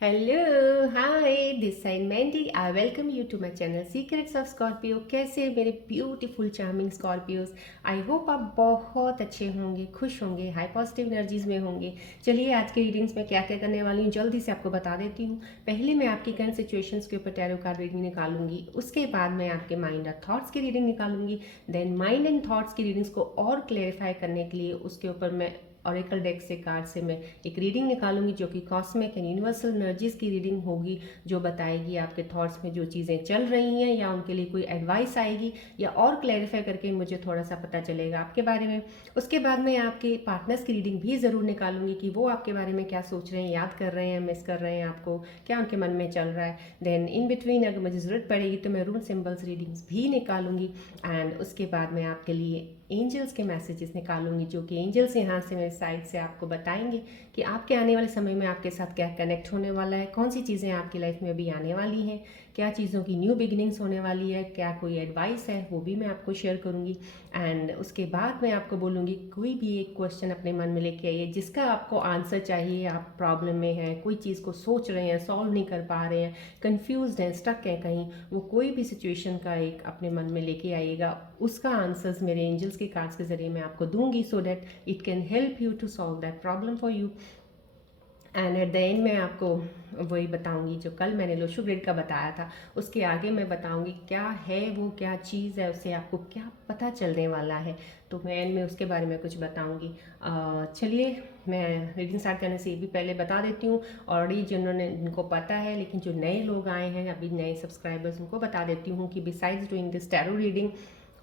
Hello hi this side Mandy I welcome you to my channel secrets of Scorpio. कैसे हैं मेरे beautiful charming Scorpios. I hope आप बहुत अच्छे होंगे, खुश होंगे, हाई पॉजिटिव एनर्जीज में होंगे। चलिए आज के रीडिंग्स में क्या क्या करने वाली हूँ जल्दी से आपको बता देती हूँ। पहले मैं आपकी करंट सिचुएशंस के ऊपर टैरो कार्ड रीडिंग निकालूंगी, उसके बाद मैं आपके माइंड और थॉट्स की रीडिंग निकालूंगी। देन माइंड एंड थॉट्स की रीडिंग्स को और क्लेरिफाई करने के लिए उसके ऊपर मैं ऑरेकल डेक से कार्ड से मैं एक रीडिंग निकालूंगी जो कि कॉस्मिक एंड यूनिवर्सल एनर्जीज की रीडिंग होगी, जो बताएगी आपके थॉट्स में जो चीज़ें चल रही हैं या उनके लिए कोई एडवाइस आएगी या और क्लैरिफाई करके मुझे थोड़ा सा पता चलेगा आपके बारे में। उसके बाद मैं आपके पार्टनर्स की रीडिंग भी ज़रूर निकालूंगी कि वो आपके बारे में क्या सोच रहे हैं, याद कर रहे हैं, मिस कर रहे हैं आपको, क्या उनके मन में चल रहा है। देन इन बिटवीन अगर मुझे ज़रूरत पड़ेगी तो मैं रून सिम्बल्स रीडिंग्स भी निकालूंगी। एंड उसके बाद मैं आपके लिए एंजल्स के मैसेजेस निकालूंगी, जो कि एंजल्स यहाँ से मेरे साइड से आपको बताएंगे कि आपके आने वाले समय में आपके साथ क्या कनेक्ट होने वाला है, कौन सी चीज़ें आपकी लाइफ में अभी आने वाली हैं, क्या चीज़ों की न्यू बिगिनिंग्स होने वाली है, क्या कोई एडवाइस है वो भी मैं आपको शेयर करूँगी। एंड उसके बाद मैं आपको बोलूँगी कोई भी एक क्वेश्चन अपने मन में लेके आइए जिसका आपको आंसर चाहिए। आप प्रॉब्लम में हैं, कोई चीज़ को सोच रहे हैं, सॉल्व नहीं कर पा रहे हैं, कन्फ्यूज्ड हैं, स्टक हैं कहीं, वो कोई भी सिचुएशन का एक अपने मन में लेके आइएगा। उसका आंसर्स मेरे एंजल्स के कार्ड्स के जरिए मैं आपको दूंगी, so that it can help you to solve that problem for you. And at the end मैं आपको वही बताऊंगी जो कल मैंने लोशो ग्रिड का बताया था, उसके आगे मैं बताऊंगी क्या है वो, क्या चीज़ है, उससे आपको क्या पता चलने वाला है। तो मैं एंड में उसके बारे में कुछ बताऊंगी। चलिए मैं रीडिंग स्टार्ट करने से ये भी पहले बता देती हूँ, ऑलरेडी जिनको पता है, लेकिन जो नए लोग आए हैं अभी नए सब्सक्राइबर्स, उनको बता देती हूँ कि besides doing this tarot reading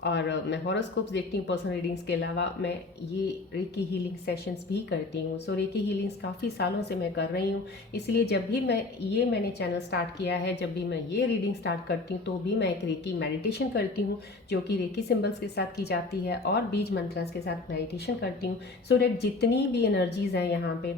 और मैं हॉरोस्कोप्स देखती हूँ पर्सनल रीडिंग्स के अलावा, मैं ये रेकी हीलिंग सेशंस भी करती हूँ। सो रेकी हीलिंग्स काफ़ी सालों से मैं कर रही हूँ, इसलिए जब भी मैंने चैनल स्टार्ट किया है, जब भी मैं ये रीडिंग स्टार्ट करती हूँ तो भी मैं एक रेकी मेडिटेशन करती हूँ जो कि रेकी सिंबल्स के साथ की जाती है और बीज मंत्रस के साथ मेडिटेशन करती हूँ, सो डेट जितनी भी एनर्जीज़ हैं यहाँ पे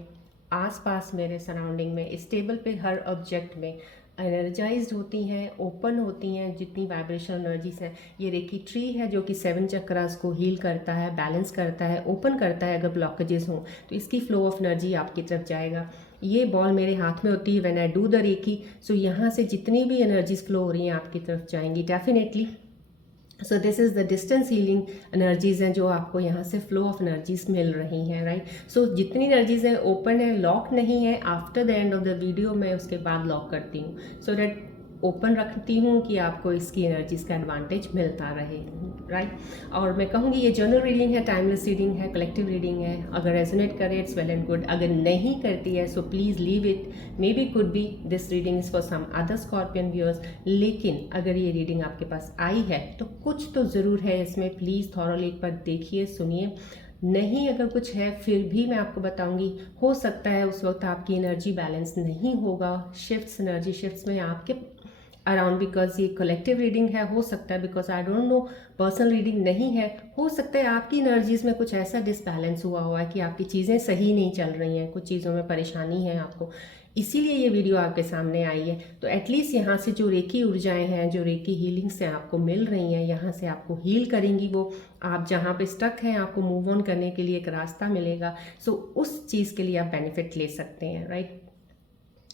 आसपास मेरे सराउंडिंग में, इस टेबल पे हर ऑब्जेक्ट में एनर्जाइज्ड होती हैं, ओपन होती हैं जितनी वाइब्रेशनल एनर्जीज हैं। ये रेकी ट्री है जो कि 7 चक्रास को हील करता है, बैलेंस करता है, ओपन करता है। अगर ब्लॉकेजेस हों तो इसकी फ्लो ऑफ एनर्जी आपकी तरफ जाएगा। ये बॉल मेरे हाथ में होती है when I do the reiki, so यहाँ से जितनी भी एनर्जीज फ्लो हो रही हैं आपकी तरफ जाएंगी definitely. So this is the distance healing energies हैं जो आपको यहाँ से फ्लो ऑफ एनर्जीज मिल रही हैं, राइट। सो जितनी एनर्जीज़ हैं ओपन है, लॉक नहीं है। After the end of the video मैं उसके बाद लॉक करती हूँ, सो दैट ओपन रखती हूँ कि आपको इसकी एनर्जीज का एडवांटेज मिलता रहे, राइट। और मैं कहूँगी ये जर्नल रीडिंग है, टाइमलेस रीडिंग है, कलेक्टिव रीडिंग है। अगर रेजोनेट करे इट्स वेल एंड गुड, अगर नहीं करती है so please leave it. Maybe could be this reading is for some other scorpion viewers, लेकिन अगर ये रीडिंग आपके पास आई है तो कुछ तो ज़रूर है इसमें। प्लीज़ थॉरली एक बार देखिए, सुनिए। नहीं अगर कुछ है फिर भी मैं आपको बताऊंगी, हो सकता है उस वक्त आपकी एनर्जी बैलेंस नहीं होगा, शिफ्ट्स, एनर्जी शिफ्ट्स में आपके अराउंड, बिकॉज ये कलेक्टिव रीडिंग है। हो सकता है, because I don't know, personal reading नहीं है, हो सकता है आपकी एनर्जीज में कुछ ऐसा डिसबैलेंस हुआ है कि आपकी चीज़ें सही नहीं चल रही हैं, कुछ चीज़ों में परेशानी है आपको, इसीलिए ये वीडियो आपके सामने आई है। तो एटलीस्ट यहाँ से जो रेकी ऊर्जाएं हैं, जो रेकी हीलिंग से आपको मिल रही हैं, यहाँ से आपको हील करेंगी वो। आप जहाँ पे स्टक हैं आपको मूव ऑन करने के लिए एक रास्ता मिलेगा। सो उस चीज़ के लिए आप बेनिफिट ले सकते हैं, राइट।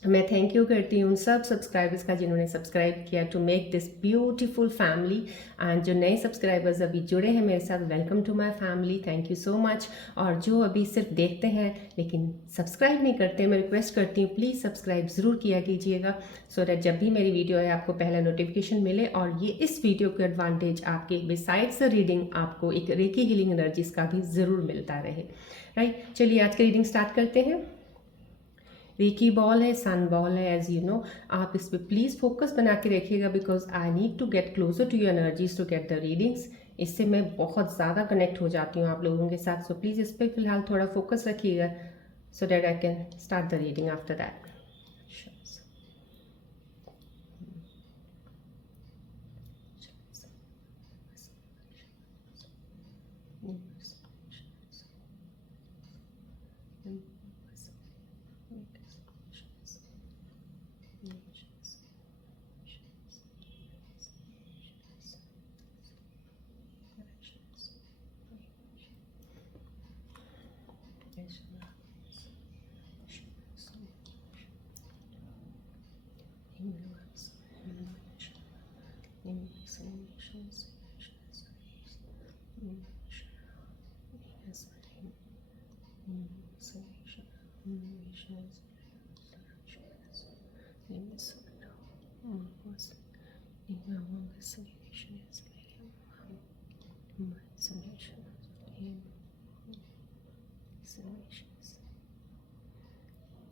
मैं थैंक यू करती हूँ उन सब सब्सक्राइबर्स का जिन्होंने सब्सक्राइब किया to make this beautiful family. And जो नए सब्सक्राइबर्स अभी जुड़े हैं मेरे साथ, welcome to my family, thank you so much. और जो अभी सिर्फ देखते हैं लेकिन सब्सक्राइब नहीं करते, मैं रिक्वेस्ट करती हूँ प्लीज़ सब्सक्राइब ज़रूर किया कीजिएगा, सो दैट जब भी मेरी वीडियो है आपको पहला नोटिफिकेशन मिले। और ये इस वीडियो के एडवांटेज आपके बिसाइड्स द रीडिंग आपको एक रेकी हीलिंग एनर्जीज का भी ज़रूर मिलता रहे, राइट। चलिए आज की रीडिंग स्टार्ट करते हैं। रेकी बॉल है, सन बॉल है, एज यू नो। आप इस पर प्लीज़ फोकस बना के रखिएगा, because I need to get closer to your energies to get the readings. इससे मैं बहुत ज़्यादा कनेक्ट हो जाती हूँ आप लोगों के साथ, सो प्लीज़ इस पर फिलहाल थोड़ा फोकस रखिएगा, so that I can start the reading after that.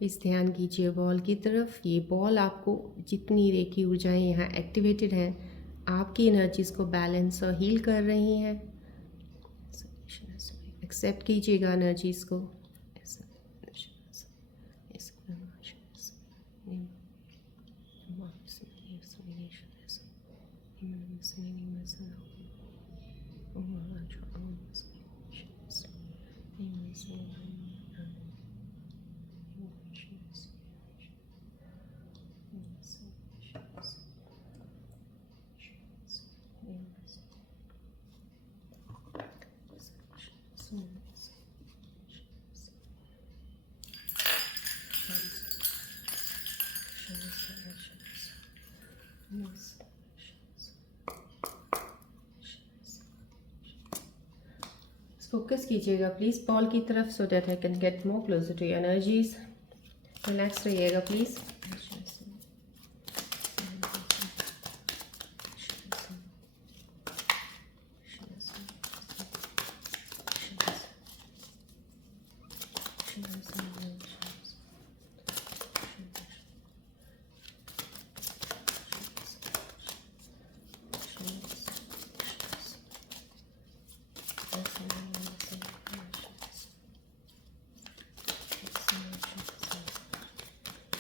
इस ध्यान कीजिए बॉल की तरफ। ये बॉल आपको जितनी रेखी ऊर्जाएं यहाँ एक्टिवेटेड हैं, आपकी एनर्जीज को बैलेंस और हील कर रही हैं। एक्सेप्ट कीजिएगा एनर्जीज को। फोकस कीजिएगा प्लीज़ बॉल की तरफ, so that I can get more closer to your energies. Relax रहिएगा प्लीज़।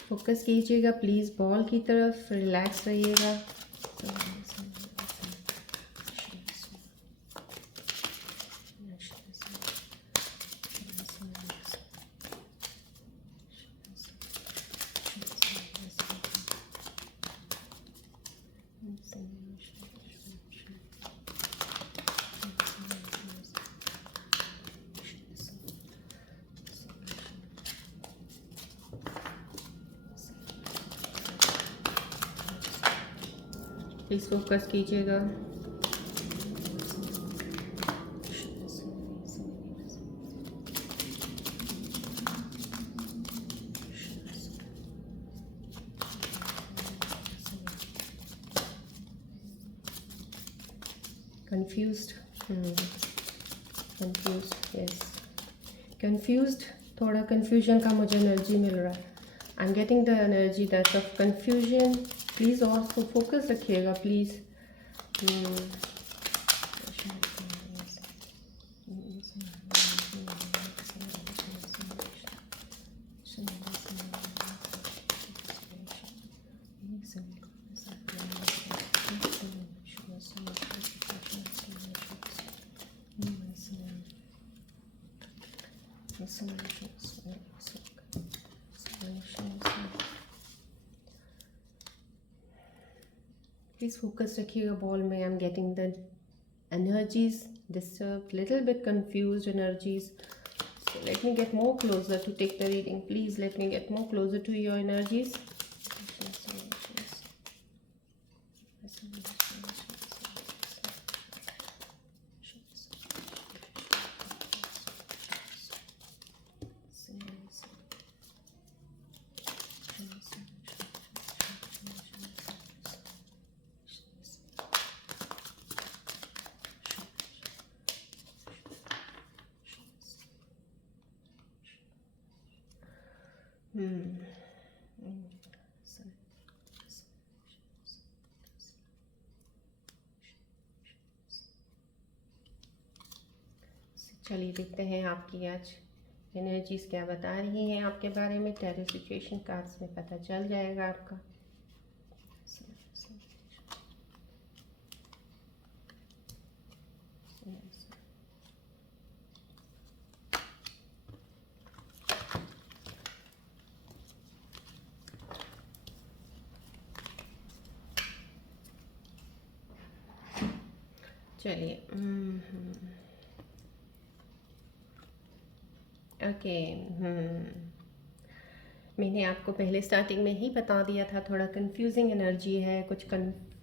फोकस कीजिएगा प्लीज़ बॉल की तरफ, रिलैक्स रहिएगा। प्लीज़ फोकस कीजिएगा। कंफ्यूज्ड, यस कंफ्यूज्ड, थोड़ा कंफ्यूजन का मुझे एनर्जी मिल रहा है। I am getting the energy that of confusion. Please और फोकस रखिएगा प्लीज़। प्लीज़ फोकस रखिएगा बॉल में। I am getting the energies disturbed, little bit confused energies. So let me get more closer to take the reading. Please let me get more closer to your energies. चलिए देखते हैं आपकी आज energies क्या बता रही हैं आपके बारे में। टैरो सिचुएशन कार्ड्स में पता चल जाएगा आपका। चलिए ओके। मैंने आपको पहले स्टार्टिंग में ही बता दिया था, थोड़ा कंफ्यूजिंग एनर्जी है, कुछ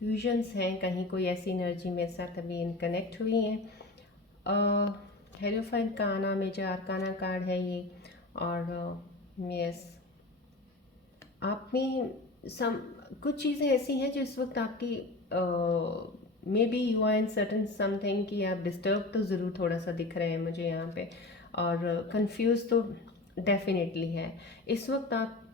कन्फ्यूजन्स हैं, कहीं कोई ऐसी एनर्जी मेरे साथ अभी इन कनेक्ट हुई हैं। हेलोफाइन का आना मेजर आर्काना कार्ड है ये। और यस, आप में सम कुछ चीज़ें ऐसी हैं जो इस वक्त आपकी maybe you are in certain something कि आप डिस्टर्ब तो ज़रूर थोड़ा सा दिख रहे हैं मुझे यहाँ पे, और कंफ्यूज तो डेफिनेटली है। इस वक्त आप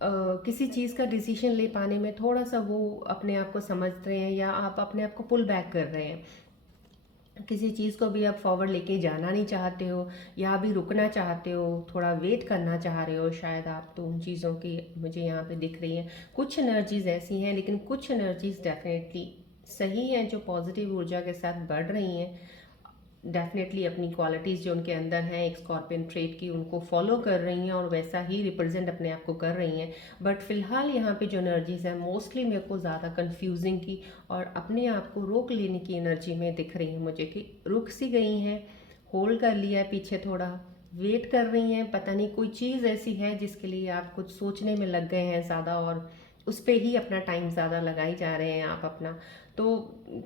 किसी चीज़ का डिसीजन ले पाने में थोड़ा सा वो अपने आप को समझ रहे हैं, या आप अपने आप को पुल बैक कर रहे हैं। किसी चीज़ को भी आप फॉरवर्ड लेके जाना नहीं चाहते हो, या अभी रुकना चाहते हो, थोड़ा वेट करना चाह रहे हो शायद आप, तो उन चीज़ों की मुझे यहाँ पे दिख रही हैं। कुछ एनर्जीज ऐसी हैं, लेकिन कुछ एनर्जीज डेफिनेटली सही हैं जो पॉजिटिव ऊर्जा के साथ बढ़ रही हैं। डेफिनेटली अपनी क्वालिटीज़ जो उनके अंदर हैं एक स्कॉर्पियन ट्रेट की, उनको फॉलो कर रही हैं और वैसा ही रिप्रेजेंट अपने आप को कर रही हैं। बट फिलहाल यहाँ पे जो एनर्जीज हैं मोस्टली मेरे को ज़्यादा कंफ्यूजिंग की और अपने आप को रोक लेने की एनर्जी में दिख रही हैं मुझे, कि रुक सी गई हैं, होल्ड कर लिया है पीछे, थोड़ा वेट कर रही हैं। पता नहीं कोई चीज़ ऐसी है जिसके लिए आप कुछ सोचने में लग गए हैं ज़्यादा, और उस पर ही अपना टाइम ज़्यादा लगाई जा रहे हैं आप अपना। तो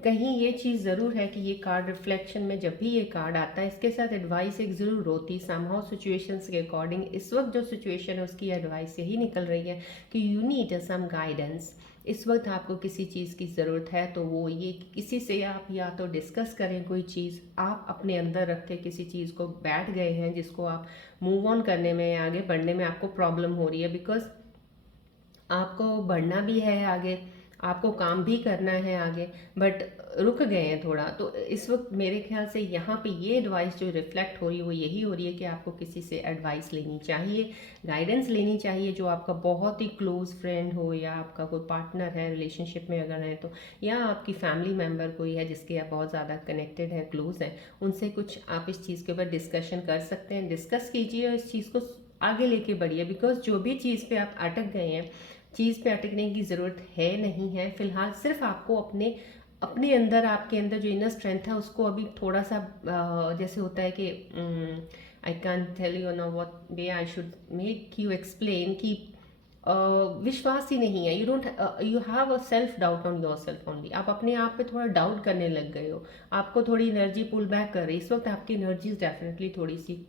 कहीं ये चीज़ ज़रूर है कि ये कार्ड रिफ्लेक्शन में जब भी ये कार्ड आता है इसके साथ एडवाइस एक ज़रूर होती, समहाउ सिचुएशंस के अकॉर्डिंग। इस वक्त जो सिचुएशन है उसकी एडवाइस यही निकल रही है कि यू नीड सम गाइडेंस। इस वक्त आपको किसी चीज़ की ज़रूरत है, तो वो ये कि किसी से आप या तो डिस्कस करें कोई चीज़, आप अपने अंदर रख के किसी चीज़ को बैठ गए हैं जिसको आप मूव ऑन करने में या आगे बढ़ने में आपको प्रॉब्लम हो रही है, बिकॉज आपको बढ़ना भी है आगे, आपको काम भी करना है आगे, बट रुक गए हैं थोड़ा। तो इस वक्त मेरे ख्याल से यहाँ पे ये एडवाइस जो रिफ्लेक्ट हो रही है वो यही हो रही है कि आपको किसी से एडवाइस लेनी चाहिए, गाइडेंस लेनी चाहिए, जो आपका बहुत ही क्लोज फ्रेंड हो, या आपका कोई पार्टनर है रिलेशनशिप में अगर है तो, या आपकी फैमिली मेम्बर कोई है जिसके आप बहुत ज़्यादा कनेक्टेड हैं, क्लोज हैं, उनसे कुछ आप इस चीज़ के ऊपर डिस्कशन कर सकते हैं। डिस्कस कीजिए और इस चीज़ को आगे लेके बढ़िए, बिकॉज जो भी चीज़ पे आप अटक गए हैं, चीज़ पे अटकने की ज़रूरत है नहीं है फिलहाल। सिर्फ आपको अपने अपने अंदर, आपके अंदर जो इनर स्ट्रेंथ है उसको अभी थोड़ा सा जैसे होता है कि I can tell you know what way I should make you explain कि विश्वास ही नहीं है, you don't, you have a self doubt on yourself only. आप अपने आप पे थोड़ा डाउट करने लग गए हो, आपको थोड़ी एनर्जी पुल बैक कर रही है इस वक्त। आपकी एनर्जीज डेफिनेटली थोड़ी सी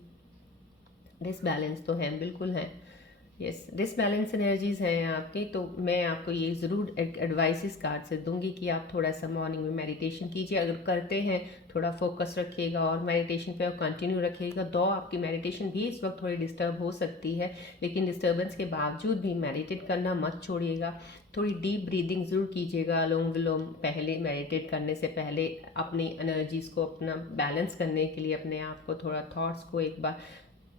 डिसबैलेंस तो हैं, बिल्कुल हैं। यस, डिसबैलेंस एनर्जीज हैं आपकी, तो मैं आपको ये ज़रूर एडवाइस इस कार्ड से दूंगी कि आप थोड़ा सा मॉर्निंग में मेडिटेशन कीजिए। अगर करते हैं थोड़ा फोकस रखिएगा और मेडिटेशन पे कंटिन्यू रखिएगा, तो आपकी मेडिटेशन भी इस वक्त थोड़ी डिस्टर्ब हो सकती है, लेकिन डिस्टर्बेंस के बावजूद भी मेडिटेट करना मत छोड़िएगा। थोड़ी डीप ब्रीदिंग ज़रूर कीजिएगा, अनुलोम विलोम पहले, मेडिटेट करने से पहले अपनी एनर्जीज़ को अपना बैलेंस करने के लिए, अपने आप को थोड़ा थॉट्स को एक बार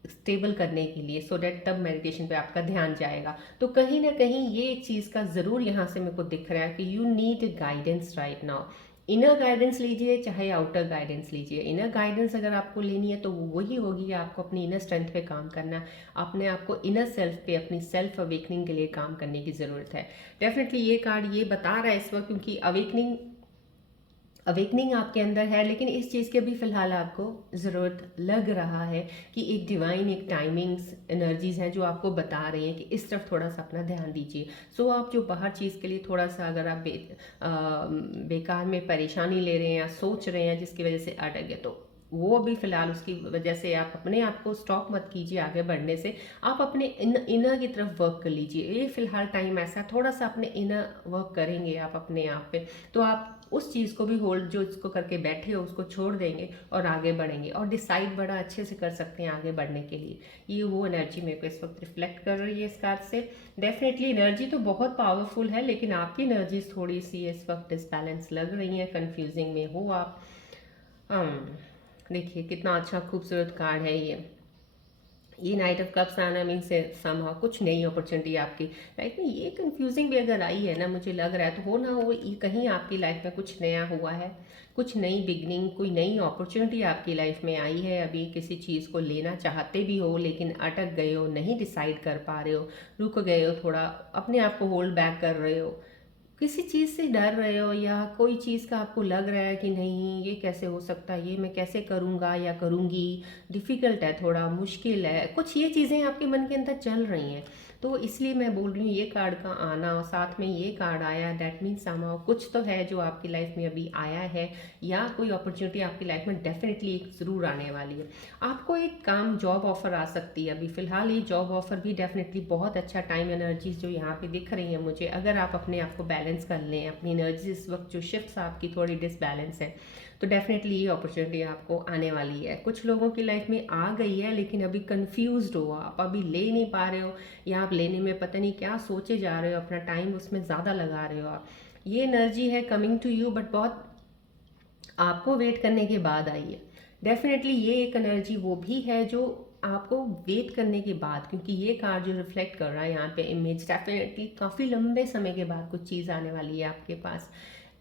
स्टेबल करने के लिए, सो डैट तब मेडिटेशन पे आपका ध्यान जाएगा। तो कहीं ना कहीं ये एक चीज़ का ज़रूर यहाँ से मेरे को दिख रहा है कि you need guidance right now. Inner guidance लीजिए चाहे आउटर गाइडेंस लीजिए, इनर गाइडेंस अगर आपको लेनी है तो वही होगी, आपको अपनी इनर स्ट्रेंथ पे काम करना, अपने आप को इनर सेल्फ पे, अपनी सेल्फ अवेकनिंग के लिए काम करने की ज़रूरत है। डेफिनेटली ये कार्ड ये बता रहा है इस वक्त, क्योंकि अवेकनिंग आपके अंदर है, लेकिन इस चीज़ के भी फ़िलहाल आपको ज़रूरत लग रहा है कि एक डिवाइन, एक टाइमिंग्स एनर्जीज़ हैं जो आपको बता रही हैं कि इस तरफ थोड़ा सा अपना ध्यान दीजिए। सो आप जो बाहर चीज़ के लिए थोड़ा सा अगर आप बेकार में परेशानी ले रहे हैं या सोच रहे हैं जिसकी वजह से अटक गए, तो वो अभी फ़िलहाल उसकी वजह से आप अपने आप को स्टॉप मत कीजिए आगे बढ़ने से। आप अपने इनर की तरफ वर्क कर लीजिए। ये फ़िलहाल टाइम ऐसा, थोड़ा सा अपने इनर वर्क करेंगे आप अपने आप पे, तो आप उस चीज़ को भी होल्ड जो इसको करके बैठे हो उसको छोड़ देंगे और आगे बढ़ेंगे, और डिसाइड बड़ा अच्छे से कर सकते हैं आगे बढ़ने के लिए। ये वो एनर्जी मेरे को इस वक्त रिफ्लेक्ट कर रही है इस कार्ड से। डेफिनेटली एनर्जी तो बहुत पावरफुल है, लेकिन आपकी एनर्जीज थोड़ी सी इस वक्त डिसबैलेंस लग रही हैं, कन्फ्यूजिंग में हो आप। देखिए कितना अच्छा खूबसूरत कार्ड है ये नाइट ऑफ कप्स आना मीन से समहाउ कुछ नई अपॉर्चुनिटी आपकी लाइफ में। ये कंफ्यूजिंग भी अगर आई है ना, मुझे लग रहा है, तो हो ना हो ये कहीं आपकी लाइफ में कुछ नया हुआ है, कुछ नई बिगनिंग, कोई नई अपॉर्चुनिटी आपकी लाइफ में आई है। अभी किसी चीज़ को लेना चाहते भी हो लेकिन अटक गए हो, नहीं डिसाइड कर पा रहे हो, रुक गए हो, थोड़ा अपने आप को होल्ड बैक कर रहे हो, किसी चीज़ से डर रहे हो, या कोई चीज़ का आपको लग रहा है कि नहीं ये कैसे हो सकता है, ये मैं कैसे करूँगा या करूँगी, डिफ़िकल्ट है, थोड़ा मुश्किल है, कुछ ये चीज़ें आपके मन के अंदर चल रही हैं। तो इसलिए मैं बोल रही हूँ ये कार्ड का आना और साथ में ये कार्ड आया, दैट मीन्स समहाउ कुछ तो है जो आपकी लाइफ में अभी आया है, या कोई अपॉर्चुनिटी आपकी लाइफ में डेफिनेटली एक ज़रूर आने वाली है। आपको एक काम जॉब ऑफर आ सकती है। अभी फ़िलहाल ये जॉब ऑफर भी डेफिनेटली बहुत अच्छा टाइम एनर्जीज जो यहाँ पे दिख रही है मुझे, अगर आप अपने आप को बैलेंस कर लें, अपनी एनर्जी इस वक्त जो शिफ्ट्स आपकी थोड़ी डिसबैलेंस है, तो डेफिनेटली ये अपॉर्चुनिटी आपको आने वाली है। कुछ लोगों की लाइफ में आ गई है लेकिन अभी कंफ्यूज्ड हो, आप अभी ले नहीं पा रहे हो, या आप लेने में पता नहीं क्या सोचे जा रहे हो, अपना टाइम उसमें ज़्यादा लगा रहे हो आप। ये एनर्जी है कमिंग टू यू, बट बहुत आपको वेट करने के बाद आई है। डेफिनेटली ये एक एनर्जी वो भी है जो आपको वेट करने के बाद, क्योंकि ये कार्ड जो रिफ्लेक्ट कर रहा है यहाँ पे इमेज, डेफिनेटली काफ़ी लंबे समय के बाद कुछ चीज़ आने वाली है आपके पास।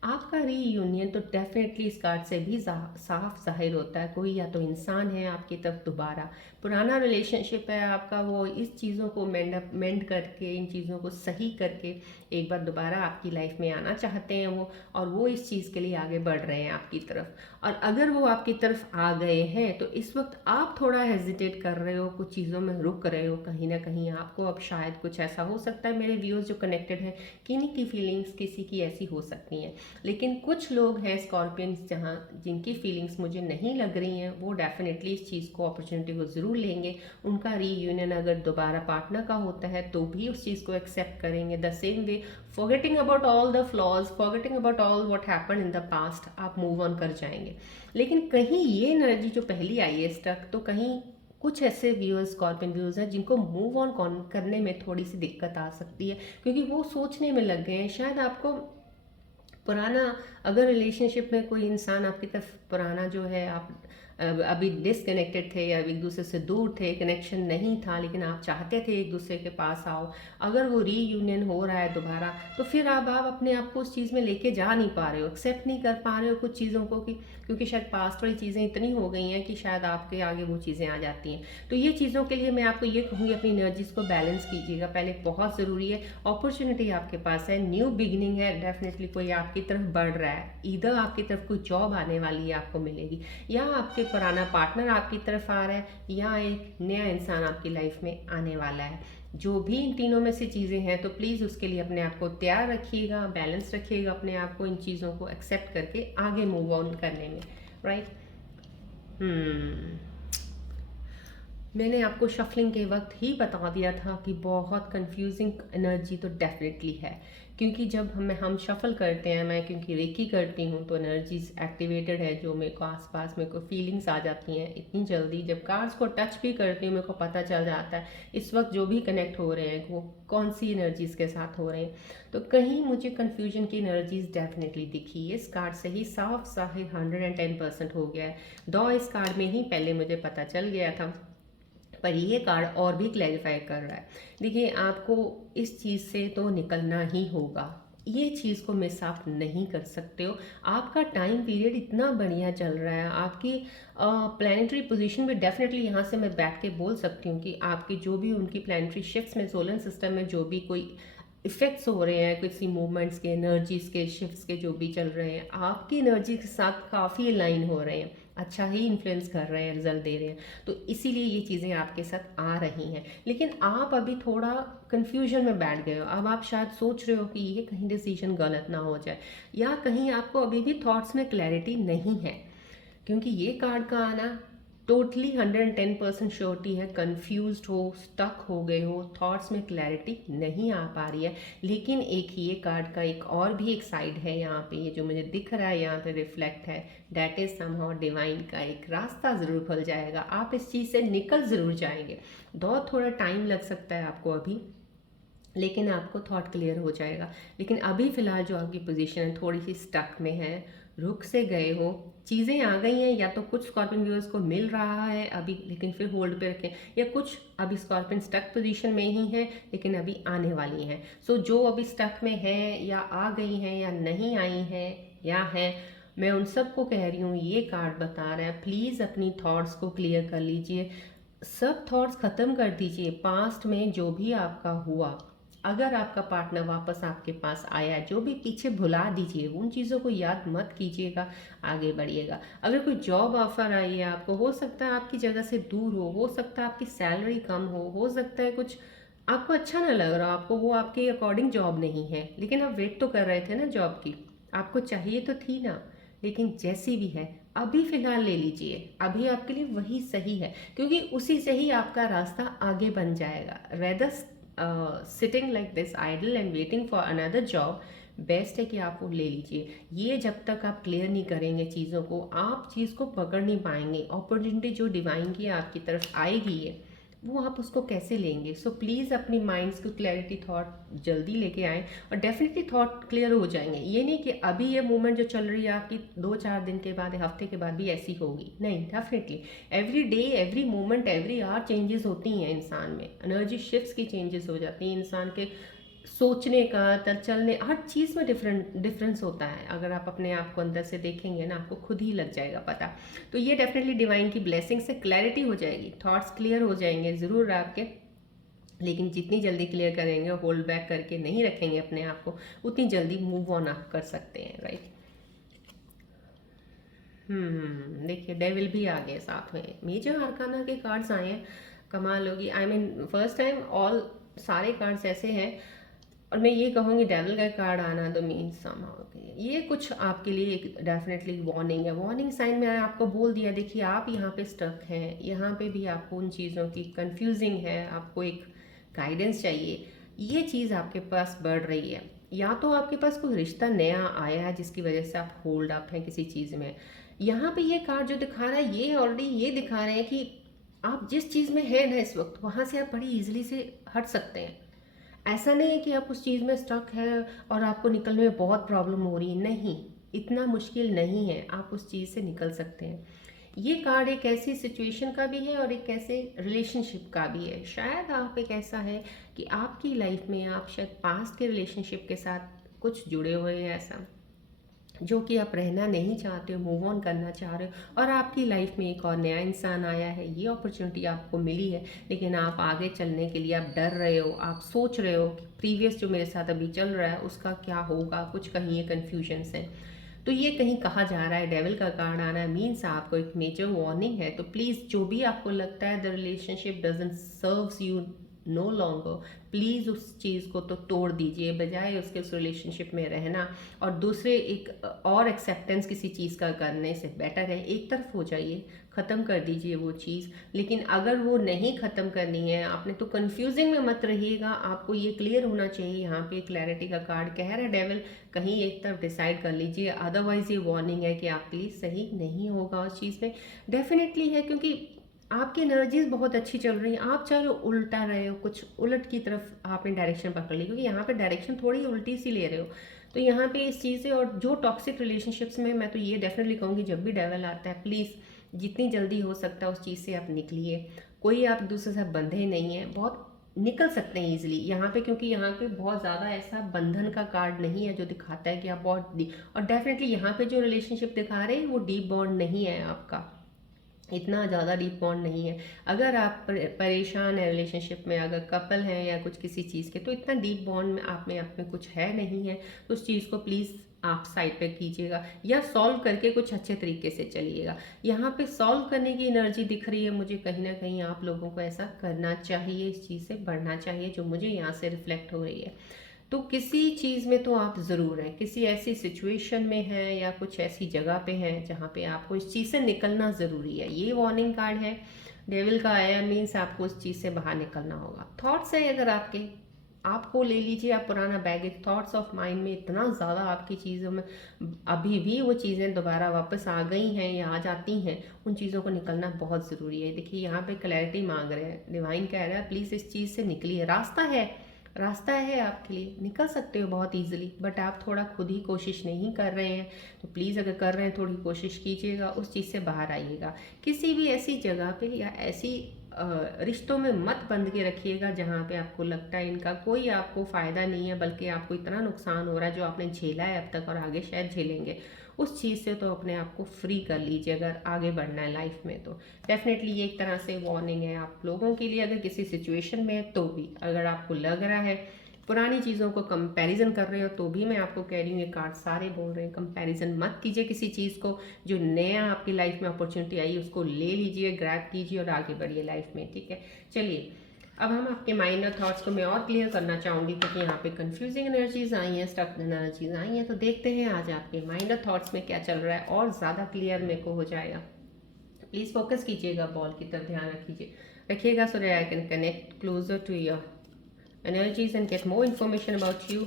आपका रीयूनियन तो डेफिनेटली इस कार्ड से भी साफ जाहिर होता है, कोई या तो इंसान है आपकी तरफ दोबारा, पुराना रिलेशनशिप है आपका, वो इस चीज़ों को मेंड करके, इन चीज़ों को सही करके एक बार दोबारा आपकी लाइफ में आना चाहते हैं वो, और वो इस चीज़ के लिए आगे बढ़ रहे हैं आपकी तरफ। और अगर वो आपकी तरफ आ गए हैं तो इस वक्त आप थोड़ा हेजिटेट कर रहे हो, कुछ चीज़ों में रुक रहे हो, कहीं ना कहीं आपको अब शायद कुछ ऐसा हो सकता है, मेरे व्यूअर्स जो कनेक्टेड हैं किन्हीं की फीलिंग्स किसी की ऐसी हो सकती हैं, लेकिन कुछ लोग हैं स्कॉर्पियंस जहाँ जिनकी फीलिंग्स मुझे नहीं लग रही हैं, वो डेफिनेटली इस चीज़ को, अपॉर्चुनिटी को ज़रूर लेंगे। उनका रीयूनियन अगर दोबारा पार्टनर का होता है तो भी उस चीज़ को एक्सेप्ट करेंगे the same way, forgetting about all the flaws, forgetting about all what happened in the past, आप मूव ऑन कर जाएंगे। लेकिन कहीं ये एनर्जी जो पहली आई है स्टक, तो कहीं कुछ ऐसे व्यूअर्स, स्कॉर्पियन व्यूअर्स हैं जिनको मूव ऑन करने में थोड़ी सी दिक्कत आ सकती है, क्योंकि वो सोचने में लग गए हैं शायद आपको पुराना, अगर रिलेशनशिप में कोई इंसान आपकी तरफ पुराना जो है, आप अभी डिसकनेक्टेड थे या एक दूसरे से दूर थे, कनेक्शन नहीं था, लेकिन आप चाहते थे एक दूसरे के पास आओ, अगर वो रीयूनियन हो रहा है दोबारा, तो फिर आप अपने आप को उस चीज़ में लेके जा नहीं पा रहे हो, एक्सेप्ट नहीं कर पा रहे हो कुछ चीज़ों को, कि क्योंकि शायद पास्ट वाली चीज़ें इतनी हो गई हैं कि शायद आपके आगे वो चीज़ें आ जाती हैं। तो ये चीज़ों के लिए मैं आपको ये कहूँगी अपनी एनर्जीज को बैलेंस कीजिएगा पहले, बहुत ज़रूरी है। अपॉर्चुनिटी आपके पास है, न्यू बिगिनिंग है, डेफिनेटली कोई आपकी तरफ बढ़ रहा है, इधर आपकी तरफ कोई जॉब आने वाली है, आपको मिलेगी, या आपके पुराना पार्टनर आपकी तरफ आ रहा है, या एक नया इंसान आपकी लाइफ में आने वाला है। जो भी इन तीनों में से चीज़ें हैं, तो प्लीज़ उसके लिए अपने आप को तैयार रखिएगा, बैलेंस रखिएगा अपने आप को, इन चीज़ों को एक्सेप्ट करके आगे मूव ऑन करने में, राइट। मैंने आपको शफलिंग के वक्त ही बता दिया था कि बहुत कंफ्यूजिंग एनर्जी तो डेफिनेटली है, क्योंकि जब हम शफल करते हैं, मैं क्योंकि रेकी करती हूँ, तो एनर्जीज एक्टिवेटेड है जो मेरे को आसपास, मेरे को फीलिंग्स आ जाती हैं इतनी जल्दी, जब कार्ड्स को टच भी करती हूँ मेरे को पता चल जाता है इस वक्त जो भी कनेक्ट हो रहे हैं वो कौन सी एनर्जीज के साथ हो रहे हैं। तो कहीं मुझे कन्फ्यूजन की एनर्जीज डेफिनेटली दिखी, इस कार्ड से ही साफ साहिर 110% हो गया है। दो इस कार्ड में ही पहले मुझे पता चल गया था, पर ये कार्ड और भी क्लैरिफाई कर रहा है। देखिए, आपको इस चीज़ से तो निकलना ही होगा, ये चीज़ को मिस आप नहीं कर सकते हो। आपका टाइम पीरियड इतना बढ़िया चल रहा है, आपकी प्लानिटरी पोजीशन भी डेफिनेटली यहाँ से मैं बैठ के बोल सकती हूँ कि आपकी जो भी उनकी प्लानिटरी शिफ्ट्स में, सोलर सिस्टम में जो भी कोई इफ़ेक्ट्स हो रहे हैं, किसी मूवमेंट्स के, एनर्जीज के, शिफ्ट्स के जो भी चल रहे हैं, आपकी एनर्जी के साथ काफ़ी अलाइन हो रहे हैं, अच्छा ही इन्फ्लुएंस कर रहे हैं, रिजल्ट दे रहे हैं। तो इसीलिए ये चीज़ें आपके साथ आ रही हैं, लेकिन आप अभी थोड़ा कन्फ्यूजन में बैठ गए हो। अब आप शायद सोच रहे हो कि ये कहीं डिसीजन गलत ना हो जाए, या कहीं आपको अभी भी थॉट्स में क्लैरिटी नहीं है, क्योंकि ये कार्ड का आना टोटली 110% श्योरिटी है, कंफ्यूज हो, स्टक हो गए हो, थॉट्स में क्लैरिटी नहीं आ पा रही है। लेकिन एक ये कार्ड का एक और भी एक साइड है यहाँ पे, ये जो मुझे दिख रहा है यहाँ पे रिफ्लेक्ट है, डैट इज समहाउ डिवाइन का एक रास्ता ज़रूर खुल जाएगा, आप इस चीज़ से निकल ज़रूर जाएंगे। दो थोड़ा टाइम लग सकता है आपको अभी, लेकिन आपको थॉट क्लियर हो जाएगा। लेकिन अभी फ़िलहाल जो आपकी पोजीशन है थोड़ी सी स्टक में है, रुक से गए हो, चीज़ें आ गई हैं, या तो कुछ स्कॉर्पियन व्यूअर्स को मिल रहा है अभी लेकिन फिर होल्ड पे रखें, या कुछ अभी स्कॉर्पियन स्टक पोजीशन में ही है लेकिन अभी आने वाली हैं। सो जो अभी स्टक में है, या आ गई हैं, या नहीं आई हैं, या हैं, मैं उन सबको कह रही हूँ, ये कार्ड बता रहा है प्लीज़ अपनी थॉट्स को क्लियर कर लीजिए, सब थॉट्स ख़त्म कर दीजिए। पास्ट में जो भी आपका हुआ, अगर आपका पार्टनर वापस आपके पास आया, जो भी पीछे भुला दीजिए, उन चीज़ों को याद मत कीजिएगा, आगे बढ़िएगा। अगर कोई जॉब ऑफर आई है आपको, हो सकता है आपकी जगह से दूर हो सकता है आपकी सैलरी कम हो सकता है कुछ आपको अच्छा ना लग रहा, आपको वो आपके अकॉर्डिंग जॉब नहीं है, लेकिन आप वेट तो कर रहे थे ना जॉब की, आपको चाहिए तो थी ना। लेकिन जैसी भी है, अभी फ़िलहाल ले लीजिए, अभी आपके लिए वही सही है, क्योंकि उसी से ही आपका रास्ता आगे बन जाएगा। Rather sitting like this idle and waiting for another job, best है कि आप वो ले लीजिए। ये जब तक आप क्लियर नहीं करेंगे चीज़ों को, आप चीज़ को पकड़ नहीं पाएंगे। अपॉर्चुनिटी जो डिवाइन की आपकी तरफ आएगी है, वो आप उसको कैसे लेंगे। सो प्लीज़ अपनी माइंड्स को क्लैरिटी थॉट जल्दी लेके आएँ, और डेफिनेटली थॉट क्लियर हो जाएंगे। ये नहीं कि अभी ये मूवमेंट जो चल रही है आपकी 2-4 दिन के बाद, हफ्ते के बाद भी ऐसी होगी, नहीं। Definitely every day, every moment, every hour changes होती हैं इंसान में, एनर्जी शिफ्ट्स की चेंजेस हो जाती हैं इंसान के सोचने का, चलने, हर चीज़ में डिफरेंस होता है। अगर आप अपने आप को अंदर से देखेंगे ना, आपको खुद ही लग जाएगा पता। तो ये डेफिनेटली डिवाइन की ब्लेसिंग से क्लैरिटी हो जाएगी, थॉट्स क्लियर हो जाएंगे ज़रूर आपके। लेकिन जितनी जल्दी क्लियर करेंगे, होल्ड बैक करके नहीं रखेंगे अपने आप को, उतनी जल्दी मूव ऑन आप कर सकते हैं, राइट। देखिए डेविल भी आ गए साथ में, मेजर आर्काना के कार्ड्स आए हैं। कमाल होगी, I mean first time all सारे कार्ड्स ऐसे हैं। और मैं ये कहूँगी डेविल का कार्ड आना तो मीन्स समहाउ ये कुछ आपके लिए एक डेफिनेटली वार्निंग है, वार्निंग साइन में आपको बोल दिया। देखिए आप यहाँ पे स्टक हैं, यहाँ पे भी आपको उन चीज़ों की कंफ्यूजिंग है, आपको एक गाइडेंस चाहिए। ये चीज़ आपके पास बढ़ रही है, या तो आपके पास कोई रिश्ता नया आया है जिसकी वजह से आप होल्ड अप हैं किसी चीज़ में। यहाँ पे ये कार्ड जो दिखा रहा है, ये ऑलरेडी ये दिखा रहे हैं कि आप जिस चीज़ में हैं ना इस वक्त, वहाँ से आप बड़ी इजीली से हट सकते हैं। ऐसा नहीं है कि आप उस चीज़ में स्टक है और आपको निकलने में बहुत प्रॉब्लम हो रही है, नहीं। इतना मुश्किल नहीं है, आप उस चीज़ से निकल सकते हैं। ये कार्ड एक ऐसी सिचुएशन का भी है और एक ऐसे रिलेशनशिप का भी है। शायद आप एक ऐसा है कि आपकी लाइफ में आप शायद पास्ट के रिलेशनशिप के साथ कुछ जुड़े हुए हैं, ऐसा जो कि आप रहना नहीं चाहते हो, मूव ऑन करना चाह रहे हो, और आपकी लाइफ में एक और नया इंसान आया है, ये अपॉर्चुनिटी आपको मिली है। लेकिन आप आगे चलने के लिए आप डर रहे हो, आप सोच रहे हो कि प्रीवियस जो मेरे साथ अभी चल रहा है उसका क्या होगा, कुछ कहीं ये कन्फ्यूजन्स हैं। तो ये कहीं कहा जा रहा है, डेविल का कार्ड आना है मीन्स आपको एक मेजर वार्निंग है। तो प्लीज़ जो भी आपको लगता है the relationship doesn't serves you know longer, please उस चीज़ को तो तोड़ दीजिए, बजाय उसके उस रिलेशनशिप में रहना और दूसरे एक और एक्सेप्टेंस किसी चीज़ का करने से बेटर है एक तरफ हो जाइए, ख़त्म कर दीजिए वो चीज़। लेकिन अगर वो नहीं ख़त्म करनी है आपने, तो कन्फ्यूजिंग में मत रहिएगा, आपको ये क्लियर होना चाहिए। यहाँ पे क्लैरिटी का कार्ड कह रहा है डेविल, कहीं एक तरफ डिसाइड कर लीजिए, अदरवाइज ये वार्निंग है कि आपके लिए सही नहीं होगा उस चीज़ में। डेफिनेटली है, क्योंकि आपकी एनर्जीज बहुत अच्छी चल रही हैं, आप चाहे उल्टा रहे हो, कुछ उलट की तरफ आपने डायरेक्शन पकड़ ली, क्योंकि यहाँ पे डायरेक्शन थोड़ी उल्टी सी ले रहे हो। तो यहाँ पे इस चीज़ से, और जो टॉक्सिक रिलेशनशिप्स में, मैं तो ये डेफिनेटली कहूँगी जब भी डेवल आता है, प्लीज़ जितनी जल्दी हो सकता है उस चीज़ से आप निकलिए। कोई आप दूसरे से बंधे नहीं हैं, बहुत निकल सकते हैं ईजिली यहाँ पे, क्योंकि यहाँ पे बहुत ज़्यादा ऐसा बंधन का कार्ड नहीं है जो दिखाता है कि आप बहुत और डेफिनेटली यहाँ पे जो रिलेशनशिप दिखा रहे हैं वो डीप बॉन्ड नहीं है आपका, इतना ज़्यादा डीप बॉन्ड नहीं है। अगर आप परेशान है रिलेशनशिप में, अगर कपल हैं या कुछ किसी चीज़ के, तो इतना डीप बॉन्ड में आप में कुछ है नहीं है, तो उस चीज़ को प्लीज़ आप साइड पे कीजिएगा या सॉल्व करके कुछ अच्छे तरीके से चलिएगा। यहाँ पे सॉल्व करने की एनर्जी दिख रही है मुझे, कहीं ना कहीं आप लोगों को ऐसा करना चाहिए, इस चीज़ से बढ़ना चाहिए, जो मुझे यहाँ से रिफ्लेक्ट हो रही है। तो किसी चीज़ में तो आप ज़रूर हैं, किसी ऐसी सिचुएशन में हैं या कुछ ऐसी जगह पे हैं जहाँ पे आपको इस चीज़ से निकलना ज़रूरी है। ये वार्निंग कार्ड है, डेविल का आया मीन्स आपको उस चीज़ से बाहर निकलना होगा। थॉट्स है अगर आपके, आपको ले लीजिए, आप पुराना बैगेज थॉट्स ऑफ माइंड में इतना ज़्यादा आपकी चीज़ों में अभी भी वो चीज़ें दोबारा वापस आ गई हैं या आ जाती हैं, उन चीज़ों को निकलना बहुत ज़रूरी है। देखिए यहाँ पे क्लैरिटी मांग रहे हैं, डिवाइन कह रहा है प्लीज़ इस चीज़ से निकलिए, रास्ता है आपके लिए, निकल सकते हो बहुत इजीली, बट आप थोड़ा खुद ही कोशिश नहीं कर रहे हैं। तो प्लीज़ अगर कर रहे हैं थोड़ी कोशिश कीजिएगा, उस चीज़ से बाहर आइएगा। किसी भी ऐसी जगह पे या ऐसी रिश्तों में मत बंध के रखिएगा जहाँ पे आपको लगता है इनका कोई आपको फ़ायदा नहीं है, बल्कि आपको इतना नुकसान हो रहा है जो आपने झेला है अब तक और आगे शायद झेलेंगे। उस चीज़ से तो अपने आप को फ्री कर लीजिए अगर आगे बढ़ना है लाइफ में। तो डेफिनेटली ये एक तरह से वार्निंग है आप लोगों के लिए, अगर किसी सिचुएशन में है तो भी। अगर आपको लग रहा है पुरानी चीज़ों को कंपैरिजन कर रहे हो, तो भी मैं आपको कह रही हूँ, ये कार्ड सारे बोल रहे हैं कंपैरिजन मत कीजिए किसी चीज़ को। जो नया आपकी लाइफ में अपॉर्चुनिटी आई उसको ले लीजिए, ग्रैब कीजिए और आगे बढ़िए लाइफ में, ठीक है। चलिए अब हम आपके माइनर थॉट्स को मैं और क्लियर करना चाहूँगी, क्योंकि यहाँ पे कंफ्यूजिंग एनर्जीज आई हैं, स्टक एनर्जीज आई हैं। तो देखते हैं आज आपके माइनर थॉट्स में क्या चल रहा है, और ज़्यादा क्लियर मेरे को हो जाएगा। प्लीज़ फोकस कीजिएगा, बॉल की तरफ ध्यान रखिएगा, so that I can connect closer to your energies and get more information about you.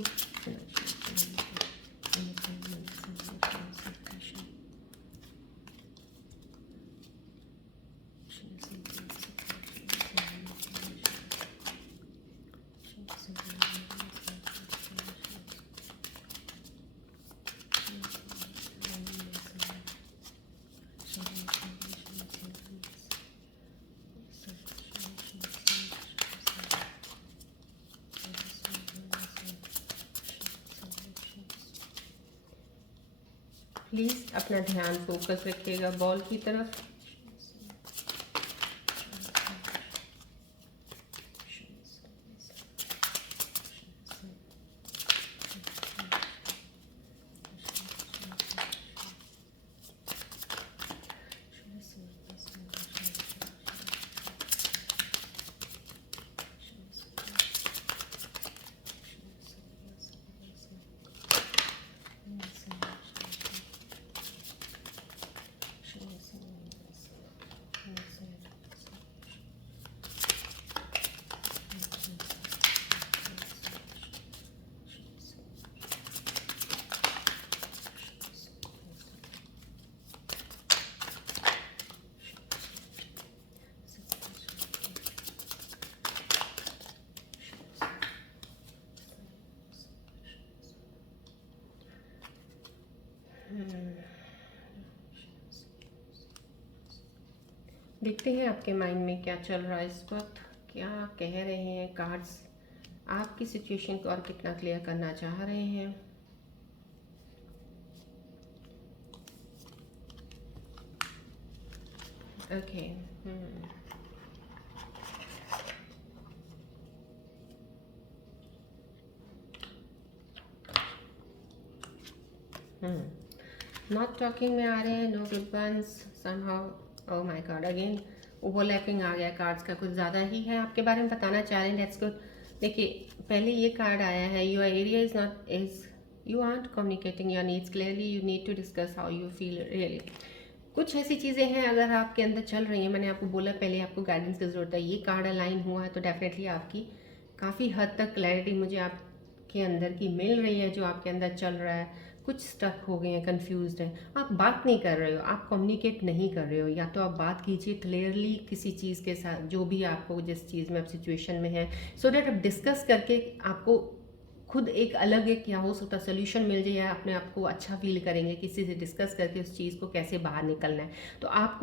Please अपना ध्यान फोकस रखिएगा बॉल की तरफ। देखते हैं आपके माइंड में क्या चल रहा है इस वक्त, क्या कह रहे हैं कार्ड्स, आपकी सिचुएशन को और कितना क्लियर करना चाह रहे हैं। ओके, नॉट टॉकिंग में आ रहे हैं, no good ones, somehow, oh my god, again overlapping आ गया कार्ड्स का, कुछ ज़्यादा ही है आपके बारे में बताना चाह रहे हैं। Let's good. देखिए, पहले ये कार्ड आया है, your area is not is you are communicating your needs clearly, you need to discuss how you feel really. कुछ ऐसी चीज़ें हैं अगर आपके अंदर चल रही हैं, मैंने आपको बोला पहले आपको गाइडेंस की ज़रूरत है। ये कार्ड अलाइन हुआ है तो डेफिनेटली आपकी काफ़ी हद तक क्लैरिटी मुझे आपके अंदर की मिल रही है, जो आपके अंदर चल रहा है। कुछ स्टक हो गए हैं, कंफ्यूज्ड हैं, आप बात नहीं कर रहे हो, आप कम्युनिकेट नहीं कर रहे हो। या तो आप बात कीजिए क्लियरली किसी चीज़ के साथ, जो भी आपको जिस चीज़ में आप सिचुएशन में है, सो डैट आप डिस्कस करके आपको खुद एक अलग एक क्या हो सकता सोल्यूशन मिल जाए, या अपने आप को अच्छा फील करेंगे किसी से डिस्कस करके उस चीज़ को कैसे बाहर निकलना है। तो आप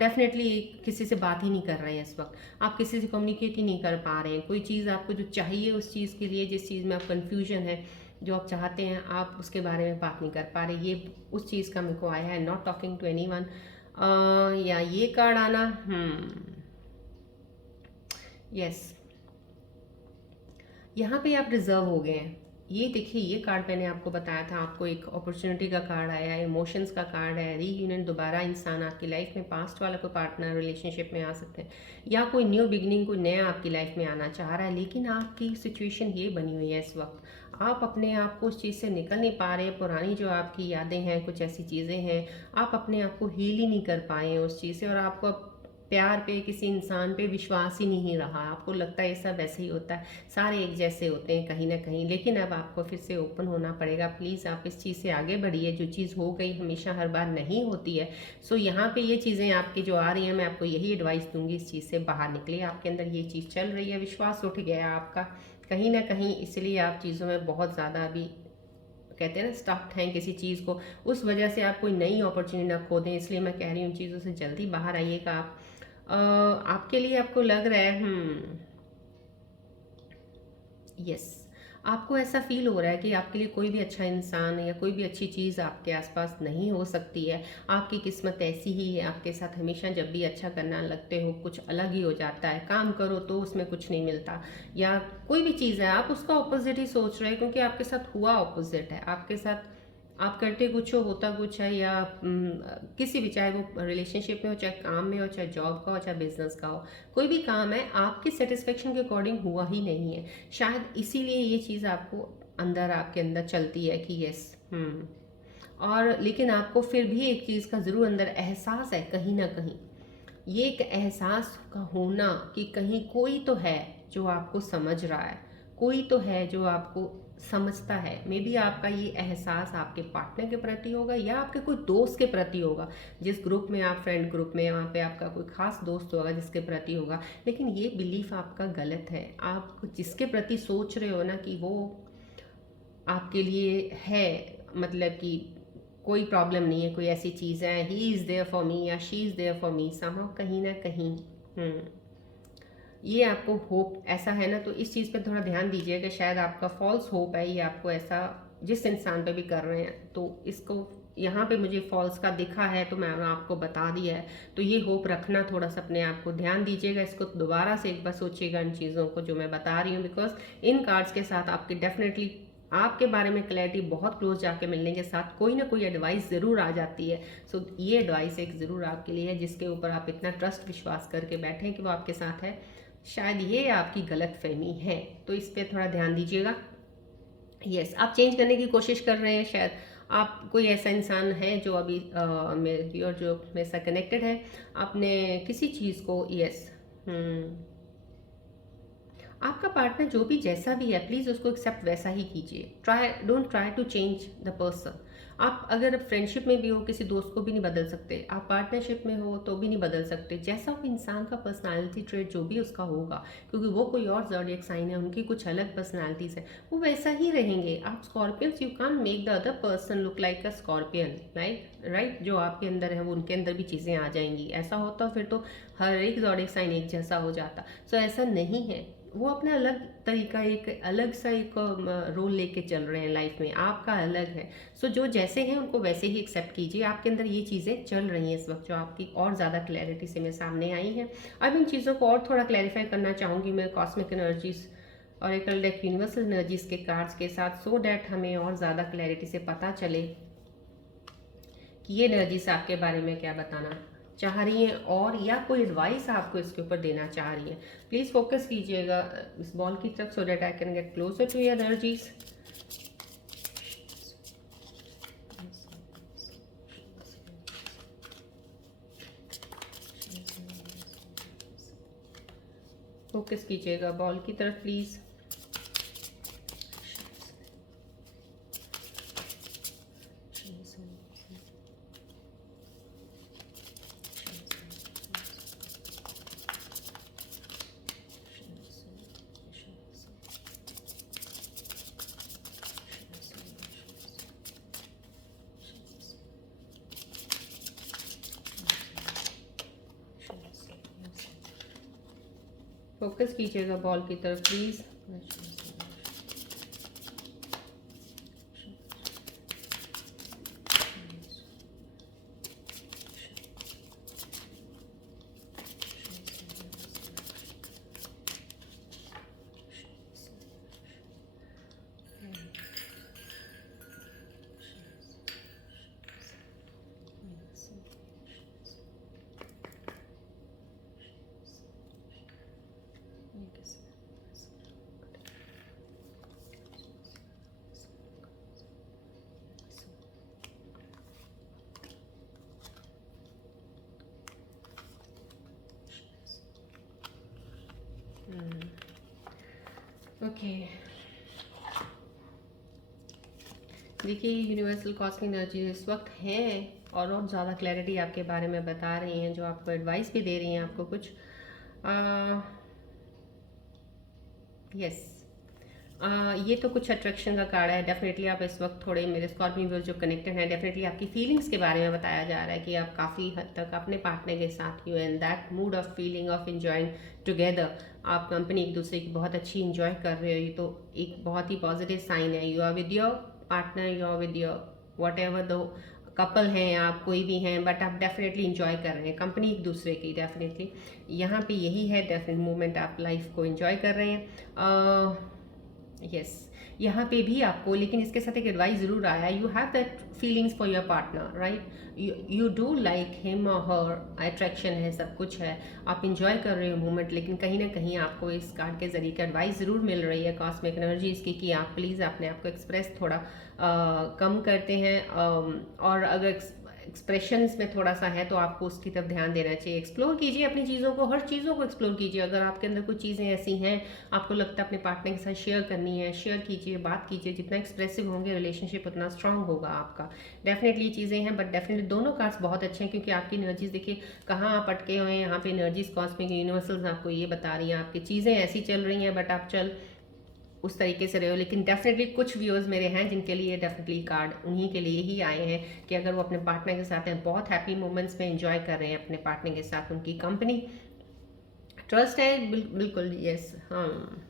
डेफिनेटली किसी से बात ही नहीं कर रहे हैं इस वक्त, आप किसी से कम्युनिकेट ही नहीं कर पा रहे हैं। कोई चीज़ आपको जो चाहिए उस चीज़ के लिए, जिस चीज़ में आप कन्फ्यूजन है, जो आप चाहते हैं, आप उसके बारे में बात नहीं कर पा रहे। ये उस चीज़ का मेरे को आया है, not talking to anyone. या ये कार्ड आना, यस, यहाँ पे आप रिजर्व हो गए हैं। ये देखिए, ये कार्ड मैंने आपको बताया था, आपको एक अपॉर्चुनिटी का कार्ड आया है, इमोशंस का कार्ड है, रीयूनियन, दोबारा इंसान आपकी लाइफ में, पास्ट वाला कोई पार्टनर रिलेशनशिप में आ सकते हैं, या कोई न्यू बिगिनिंग, कोई नया आपकी लाइफ में आना चाह रहा है। लेकिन आपकी सिचुएशन ये बनी हुई है इस वक्त, आप अपने आप को उस चीज़ से निकल नहीं पा रहे। पुरानी जो आपकी यादें हैं, कुछ ऐसी चीज़ें हैं, आप अपने आप को हील ही नहीं कर पाए हैं उस चीज़ से, और आपको प्यार पे, किसी इंसान पे विश्वास ही नहीं रहा। आपको लगता है ये सब वैसे ही होता है, सारे एक जैसे होते हैं कहीं ना कहीं। लेकिन अब आपको फिर से ओपन होना पड़ेगा। प्लीज़ आप इस चीज़ से आगे बढ़िए। जो चीज़ हो गई हमेशा हर बार नहीं होती है। सो यहाँ पे ये चीज़ें आपकी जो आ रही हैं, मैं आपको यही एडवाइस दूंगी, इस चीज़ से बाहर निकलिए। आपके अंदर ये चीज़ चल रही है, विश्वास उठ गया आपका कहीं ना कहीं, इसलिए आप चीज़ों में बहुत ज़्यादा अभी कहते हैं ना स्टफ्ड हैं किसी चीज़ को, उस वजह से आप कोई नई अपॉर्चुनिटी ना खो दें। इसलिए मैं कह रही हूँ, चीज़ों से जल्दी बाहर आइएगा आप। आपके लिए आपको लग रहा है, यस, आपको ऐसा फील हो रहा है कि आपके लिए कोई भी अच्छा इंसान या कोई भी अच्छी चीज़ आपके आसपास नहीं हो सकती है। आपकी किस्मत ऐसी ही है, आपके साथ हमेशा जब भी अच्छा करना लगते हो कुछ अलग ही हो जाता है। काम करो तो उसमें कुछ नहीं मिलता, या कोई भी चीज़ है आप उसका ऑपोजिट ही सोच रहे हो, क्योंकि आपके साथ हुआ ऑपोजिट है। आपके साथ आप करते कुछ हो, होता कुछ है, या किसी भी, चाहे वो रिलेशनशिप में हो, चाहे काम में हो, चाहे जॉब का हो, चाहे बिजनेस का हो, कोई भी काम है आपकी सेटिस्फेक्शन के अकॉर्डिंग हुआ ही नहीं है। शायद इसीलिए ये चीज़ आपको अंदर, आपके अंदर चलती है कि यस। और लेकिन आपको फिर भी एक चीज़ का ज़रूर अंदर एहसास है कहीं ना कहीं, ये एक एहसास का होना कि कहीं कोई तो है जो आपको समझ रहा है, कोई तो है जो आपको समझता है। मे बी आपका ये एहसास आपके पार्टनर के प्रति होगा या आपके कोई दोस्त के प्रति होगा, जिस ग्रुप में आप, फ्रेंड ग्रुप में, वहाँ पे आपका कोई खास दोस्त होगा जिसके प्रति होगा। लेकिन ये बिलीफ आपका गलत है। आप जिसके प्रति सोच रहे हो ना कि वो आपके लिए है, मतलब कि कोई प्रॉब्लम नहीं है, कोई ऐसी चीज़ है, he is there for me या she is there for me, somehow कहीं ना कहीं ये आपको होप ऐसा है ना, तो इस चीज़ पे थोड़ा ध्यान दीजिए कि शायद आपका फॉल्स होप है, ये आपको ऐसा जिस इंसान पे भी कर रहे हैं, तो इसको यहाँ पे मुझे फॉल्स का दिखा है तो मैंने आपको बता दिया है। तो ये होप रखना, थोड़ा सा अपने आप को ध्यान दीजिएगा, इसको दोबारा से एक बार सोचिएगा इन चीज़ों को जो मैं बता रही हूँ, बिकॉज इन कार्ड्स के साथ आपकी डेफिनेटली आपके बारे में क्लैरिटी बहुत क्लोज जाके मिलने के साथ कोई ना कोई एडवाइस ज़रूर आ जाती है। सो ये एडवाइस एक ज़रूर आपके लिए है जिसके ऊपर आप इतना ट्रस्ट विश्वास करके बैठे हैं कि वो आपके साथ है। शायद ये आपकी गलत फहमी है, तो इस पर थोड़ा ध्यान दीजिएगा। यस, आप चेंज करने की कोशिश कर रहे हैं, शायद आप, कोई ऐसा इंसान है जो अभी मेरी और जो मेरे साथ कनेक्टेड है, आपने किसी चीज़ को, यस, आपका पार्टनर जो भी जैसा भी है प्लीज़ उसको एक्सेप्ट वैसा ही कीजिए। Don't try to change the person. आप अगर फ्रेंडशिप में भी हो, किसी दोस्त को भी नहीं बदल सकते, आप पार्टनरशिप में हो तो भी नहीं बदल सकते। जैसा वो इंसान का पर्सनालिटी ट्रेट जो भी उसका होगा, क्योंकि वो कोई और ज़ोडिएक साइन है, उनकी कुछ अलग पर्सनालिटीज़ है, वो वैसा ही रहेंगे। आप scorpions, you can't make the other person look like a scorpion, right. जो आपके अंदर है वो उनके अंदर भी चीज़ें आ जाएंगी। ऐसा होता फिर तो हर एक ज़ोडिएक साइन एक जैसा हो जाता। सो ऐसा नहीं है, वो अपना अलग तरीका, एक अलग सा एक रोल लेके चल रहे हैं लाइफ में, आपका अलग है। सो जो जैसे हैं उनको वैसे ही एक्सेप्ट कीजिए। आपके अंदर ये चीज़ें चल रही हैं इस वक्त जो आपकी और ज़्यादा क्लैरिटी से मेरे सामने आई हैं। अब इन चीज़ों को और थोड़ा क्लैरिफाई करना चाहूँगी मैं कॉस्मिक एनर्जीज और एक डेक यूनिवर्सल एनर्जीज के कार्ड्स के साथ, सो डैट हमें और ज़्यादा क्लैरिटी से पता चले कि ये एनर्जीज आपके बारे में क्या बताना चाह रही हैं, और या कोई एडवाइस आपको इसके ऊपर देना चाह रही हैं। प्लीज़ फोकस कीजिएगा इस बॉल की तरफ, so that I can get closer to your energies. Focus कीजिएगा बॉल की तरफ प्लीज़। फोकस कीजिएगा बॉल की तरफ प्लीज़। ओके, देखिए यूनिवर्सल कॉस्मिक एनर्जी इस वक्त हैं और ज़्यादा क्लैरिटी आपके बारे में बता रही हैं, जो आपको एडवाइस भी दे रही हैं आपको कुछ। यस, ये तो कुछ अट्रैक्शन का कार्ड है। डेफिनेटली आप इस वक्त थोड़े, मेरे स्कॉर्पियो व्यूअर्स जो कनेक्टेड हैं, डेफिनेटली आपकी फीलिंग्स के बारे में बताया जा रहा है कि आप काफ़ी हद तक अपने पार्टनर के साथ you in that mood off feeling of enjoying together. आप कंपनी एक दूसरे की बहुत अच्छी इंजॉय कर रहे हो, ये तो एक बहुत ही पॉजिटिव साइन है। You are with your partner, you are with your whatever दो कपल हैं आप, कोई भी हैं, बट आप डेफिनेटली इंजॉय कर रहे हैं कंपनी एक दूसरे की। डेफिनेटली यहाँ पे यही है, डेफिनेट मोमेंट आप लाइफ को इंजॉय कर रहे हैं। यस, यहाँ पे भी आपको लेकिन इसके साथ एक एडवाइस ज़रूर आया, you have that feelings for your partner, right, you do like him और हर, अट्रैक्शन है, सब कुछ है, आप इंजॉय कर रहे हो मोमेंट, लेकिन कहीं ना कहीं आपको इस कार्ड के जरिए एडवाइस ज़रूर मिल रही है कॉस्मिक एनर्जीज की कि आप प्लीज़ अपने आप को एक्सप्रेस थोड़ा कम करते हैं, और अगर एक्सप्रेशंस में थोड़ा सा है तो आपको उसकी तरफ ध्यान देना चाहिए। एक्सप्लोर कीजिए अपनी चीज़ों को, हर चीज़ों को एक्सप्लोर कीजिए। अगर आपके अंदर कुछ चीज़ें ऐसी हैं आपको लगता है अपने पार्टनर के साथ शेयर करनी है, शेयर कीजिए, बात कीजिए। जितना एक्सप्रेसिव होंगे रिलेशनशिप उतना स्ट्रांग होगा आपका। डेफिनेटली चीज़ें हैं, बट डेफिनेटली दोनों कार्ड्स बहुत अच्छे हैं क्योंकि आपकी एनर्जीज देखिए कहाँ आप अटके हुए हैं। यहाँ पे एनर्जीज कॉस्मिक यूनिवर्सल्स आपको ये बता रही हैं, आपकी चीज़ें ऐसी चल रही हैं बट आप चल उस तरीके से रहे हो। लेकिन डेफिनेटली कुछ व्यूअर्स मेरे हैं जिनके लिए डेफिनेटली कार्ड उन्हीं के लिए ही आए हैं कि अगर वो अपने पार्टनर के साथ हैं, बहुत हैप्पी मोमेंट्स में एंजॉय कर रहे हैं अपने पार्टनर के साथ, उनकी कंपनी, ट्रस्ट है, बिल्कुल, यस, हाँ,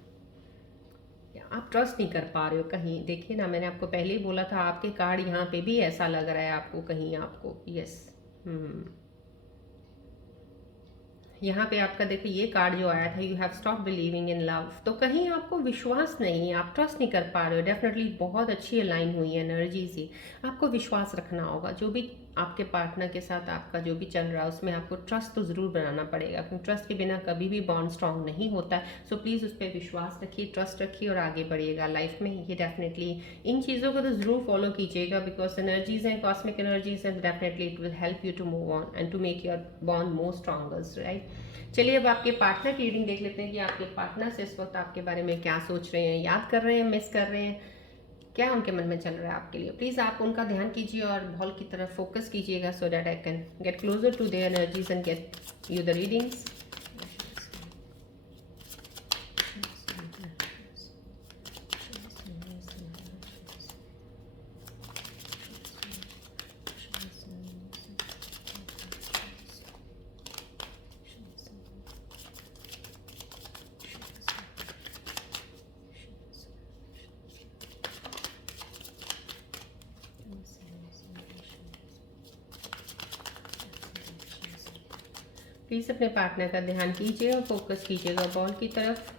आप ट्रस्ट नहीं कर पा रहे हो कहीं। देखिए ना, मैंने आपको पहले ही बोला था, आपके कार्ड यहाँ पे भी ऐसा लग रहा है आपको कहीं, आपको, यस, हम्म, यहाँ पे आपका देखिए ये कार्ड जो आया था, you have stop believing in love, तो कहीं आपको विश्वास नहीं है, आप ट्रस्ट नहीं कर पा रहे हो। डेफिनेटली बहुत अच्छी अलाइन हुई है एनर्जी से, आपको विश्वास रखना होगा। जो भी आपके पार्टनर के साथ आपका जो भी चल रहा है उसमें आपको ट्रस्ट तो ज़रूर बनाना पड़ेगा, क्योंकि ट्रस्ट के बिना कभी भी बॉन्ड स्ट्रांग नहीं होता है। सो प्लीज़ उस पर विश्वास रखिए, ट्रस्ट रखिए और आगे बढ़िएगा लाइफ में। ये डेफिनेटली इन चीज़ों को तो ज़रूर फॉलो कीजिएगा, बिकॉज एनर्जीज हैं, कॉस्मिक एनर्जीज हैं, definitely it will help you to move on and to make your bond more stronger, right. चलिए अब आपके पार्टनर की रीडिंग देख लेते हैं कि आपके पार्टनर से इस वक्त आपके बारे में क्या सोच रहे हैं, याद कर रहे हैं, मिस कर रहे हैं, क्या उनके मन में चल रहा है आपके लिए। प्लीज़ आप उनका ध्यान कीजिए और बॉल की तरफ फोकस कीजिएगा, so that I can get closer to their energies and get you the readings. Please अपने पार्टनर का ध्यान कीजिए और फोकस कीजिएगा बॉल की तरफ।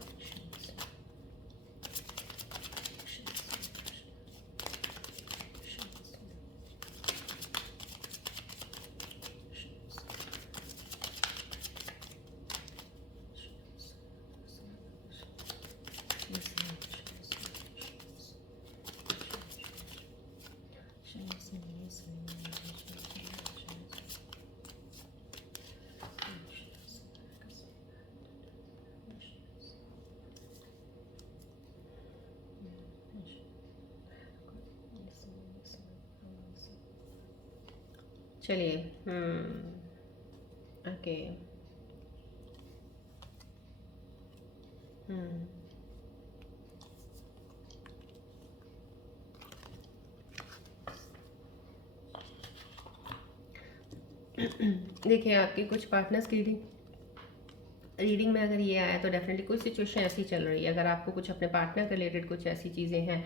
चलिए, ओके, देखिए आपके कुछ पार्टनर्स की रीडिंग में अगर ये आया तो डेफिनेटली कोई सिचुएशन ऐसी चल रही है। अगर आपको कुछ अपने पार्टनर के रिलेटेड कुछ ऐसी चीज़ें हैं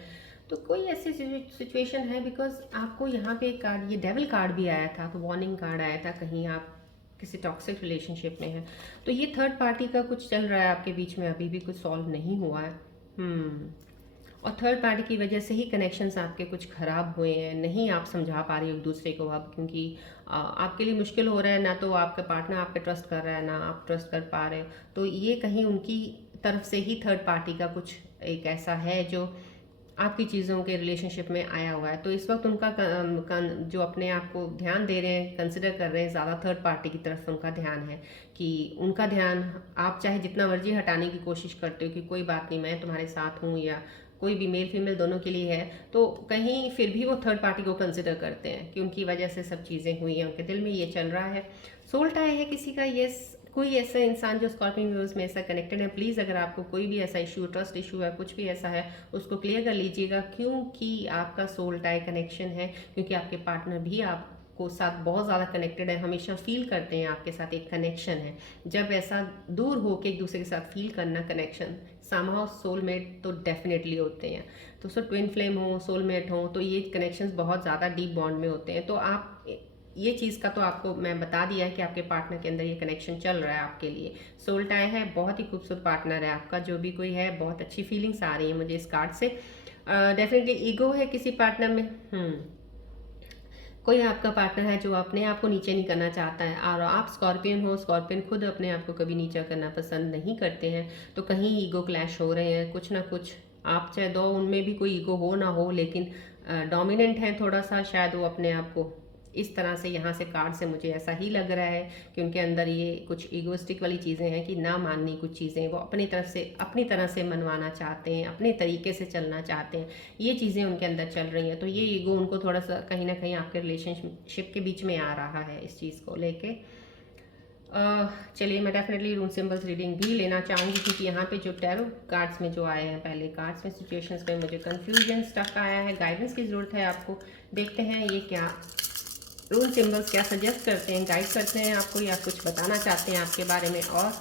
तो कोई ऐसी सिचुएशन है, बिकॉज आपको यहाँ पे एक कार्ड, ये डेविल कार्ड भी आया था, तो वार्निंग कार्ड आया था, कहीं आप किसी टॉक्सिक रिलेशनशिप में हैं। तो ये थर्ड पार्टी का कुछ चल रहा है आपके बीच में, अभी भी कुछ सॉल्व नहीं हुआ है। और थर्ड पार्टी की वजह से ही कनेक्शंस आपके कुछ ख़राब हुए हैं, नहीं आप समझा पा रही हो एक दूसरे को अब, क्योंकि आपके लिए मुश्किल हो रहा है, ना तो आपका पार्टनर आप पे ट्रस्ट कर रहा है, ना आप ट्रस्ट कर पा रहे हो। तो ये कहीं उनकी तरफ से ही थर्ड पार्टी का कुछ एक ऐसा है जो आपकी चीज़ों के रिलेशनशिप में आया हुआ है। तो इस वक्त उनका जो अपने आप को ध्यान दे रहे हैं, कंसिडर कर रहे हैं, ज़्यादा थर्ड पार्टी की तरफ उनका ध्यान है, कि उनका ध्यान आप चाहे जितना मर्जी हटाने की कोशिश करते हो कि कोई बात नहीं, मैं तुम्हारे साथ हूँ, या कोई भी मेल फीमेल दोनों के लिए है, तो कहीं फिर भी वो थर्ड पार्टी को कंसिडर करते हैं कि उनकी वजह से सब चीज़ें हुई हैं, उनके दिल में ये चल रहा है। सोल टाई है किसी का, ये कोई ऐसा इंसान जो स्कॉर्पियन व्यूज में ऐसा कनेक्टेड है। प्लीज़ अगर आपको कोई भी ऐसा इशू, ट्रस्ट इशू है, कुछ भी ऐसा है, उसको क्लियर कर लीजिएगा, क्योंकि आपका सोल टाई कनेक्शन है, क्योंकि आपके पार्टनर भी आपको साथ बहुत ज़्यादा कनेक्टेड है, हमेशा फील करते हैं आपके साथ एक कनेक्शन है। जब ऐसा दूर हो के एक दूसरे के साथ फील करना कनेक्शन, समहाउ सोलमेट तो डेफिनेटली होते हैं। तो सो ट्विन फ्लेम हो, सोलमेट हो, तो ये कनेक्शंस बहुत ज़्यादा डीप बॉन्ड में होते हैं। तो आप ये चीज़ का तो आपको मैं बता दिया है कि आपके पार्टनर के अंदर ये कनेक्शन चल रहा है आपके लिए। सोल टाई है, बहुत ही खूबसूरत पार्टनर है आपका, जो भी कोई है बहुत अच्छी फीलिंग्स आ रही है मुझे इस कार्ड से। डेफिनेटली ईगो है किसी पार्टनर में। कोई आपका पार्टनर है जो अपने आप को नीचे नहीं करना चाहता है, और आप स्कॉर्पियन हो, स्कॉर्पियन खुद अपने आप को कभी नीचा करना पसंद नहीं करते हैं, तो कहीं ईगो क्लैश हो रहे हैं कुछ ना कुछ। आप चाहे दो उनमें भी कोई ईगो हो ना हो, लेकिन डोमिनेंट है थोड़ा सा, शायद वो अपने आप को इस तरह से, यहाँ से कार्ड से मुझे ऐसा ही लग रहा है कि उनके अंदर ये कुछ ईगोइस्टिक वाली चीज़ें हैं कि ना माननी कुछ चीज़ें, वो अपनी तरफ से अपनी तरह से मनवाना चाहते हैं, अपने तरीके से चलना चाहते हैं, ये चीज़ें उनके अंदर चल रही हैं। तो ये ईगो उनको थोड़ा सा कहीं ना कहीं आपके रिलेशनशिप के बीच में आ रहा है इस चीज़ को लेके। चलिए, मैं डेफिनेटली रून सिंबल्स रीडिंग भी लेना चाहूँगी, क्योंकि यहाँ पे जो टैरो कार्ड्स में जो आए हैं, पहले कार्ड्स में सिचुएशंस में मुझे कंफ्यूजन स्टक आया है, गाइडेंस की ज़रूरत है आपको। देखते हैं ये क्या रूल सिंबल्स क्या सजेस्ट करते हैं, गाइड करते हैं आपको, या कुछ बताना चाहते हैं आपके बारे में। और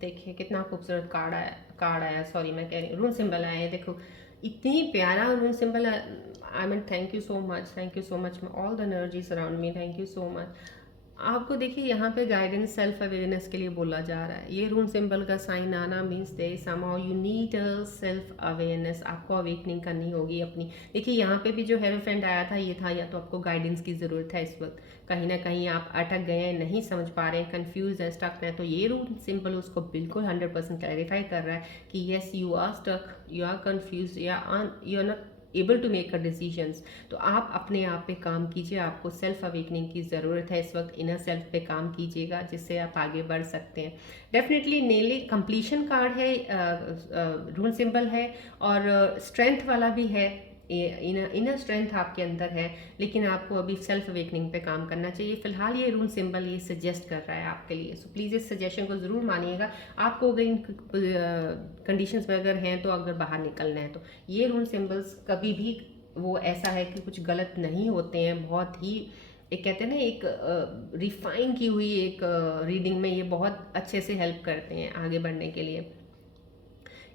देखिए कितना खूबसूरत कार्ड आया, सॉरी मैं कह रही हूँ, रून सिंबल आए हैं, देखो इतनी प्यारा rune symbol. I mean thank you so much, thank you so much, all the energies around me, thank you so much. आपको देखिए यहाँ पे गाइडेंस सेल्फ अवेयरनेस के लिए बोला जा रहा है। ये रून सिंबल का साइन आना means they somehow you need self awareness, आपको अवेकनिंग करनी होगी अपनी। देखिए यहाँ पे भी जो हेरोफेंट आया था, ये था या तो आपको गाइडेंस की ज़रूरत है इस वक्त, कहीं ना कहीं आप अटक गए हैं, नहीं समझ पा रहे हैं, कंफ्यूज है, स्टक है, तो ये रून सिंबल उसको बिल्कुल 100% क्लैरिफाई कर रहा है कि yes you are stuck, you are confused, या you are not able to make a decisions. तो आप अपने आप पे काम कीजिए, आपको सेल्फ अवेकनिंग की ज़रूरत है इस वक्त, इनर सेल्फ पे काम कीजिएगा जिससे आप आगे बढ़ सकते हैं। डेफिनेटली नेली कंप्लीशन कार्ड है, रूल सिंबल है, और स्ट्रेंथ वाला भी है, इनर स्ट्रेंथ आपके अंदर है, लेकिन आपको अभी सेल्फ अवेकनिंग पे काम करना चाहिए। फिलहाल ये रूल सिंबल ये सजेस्ट कर रहा है आपके लिए, सो प्लीज़ इस सजेशन को ज़रूर मानिएगा। आपको अगर इन कंडीशंस में अगर हैं, तो अगर बाहर निकलना है तो ये रूल सिंबल्स कभी भी वो ऐसा है कि कुछ गलत नहीं होते हैं, बहुत ही एक कहते हैं ना, एक रिफाइन की हुई एक रीडिंग में ये बहुत अच्छे से हेल्प करते हैं आगे बढ़ने के लिए।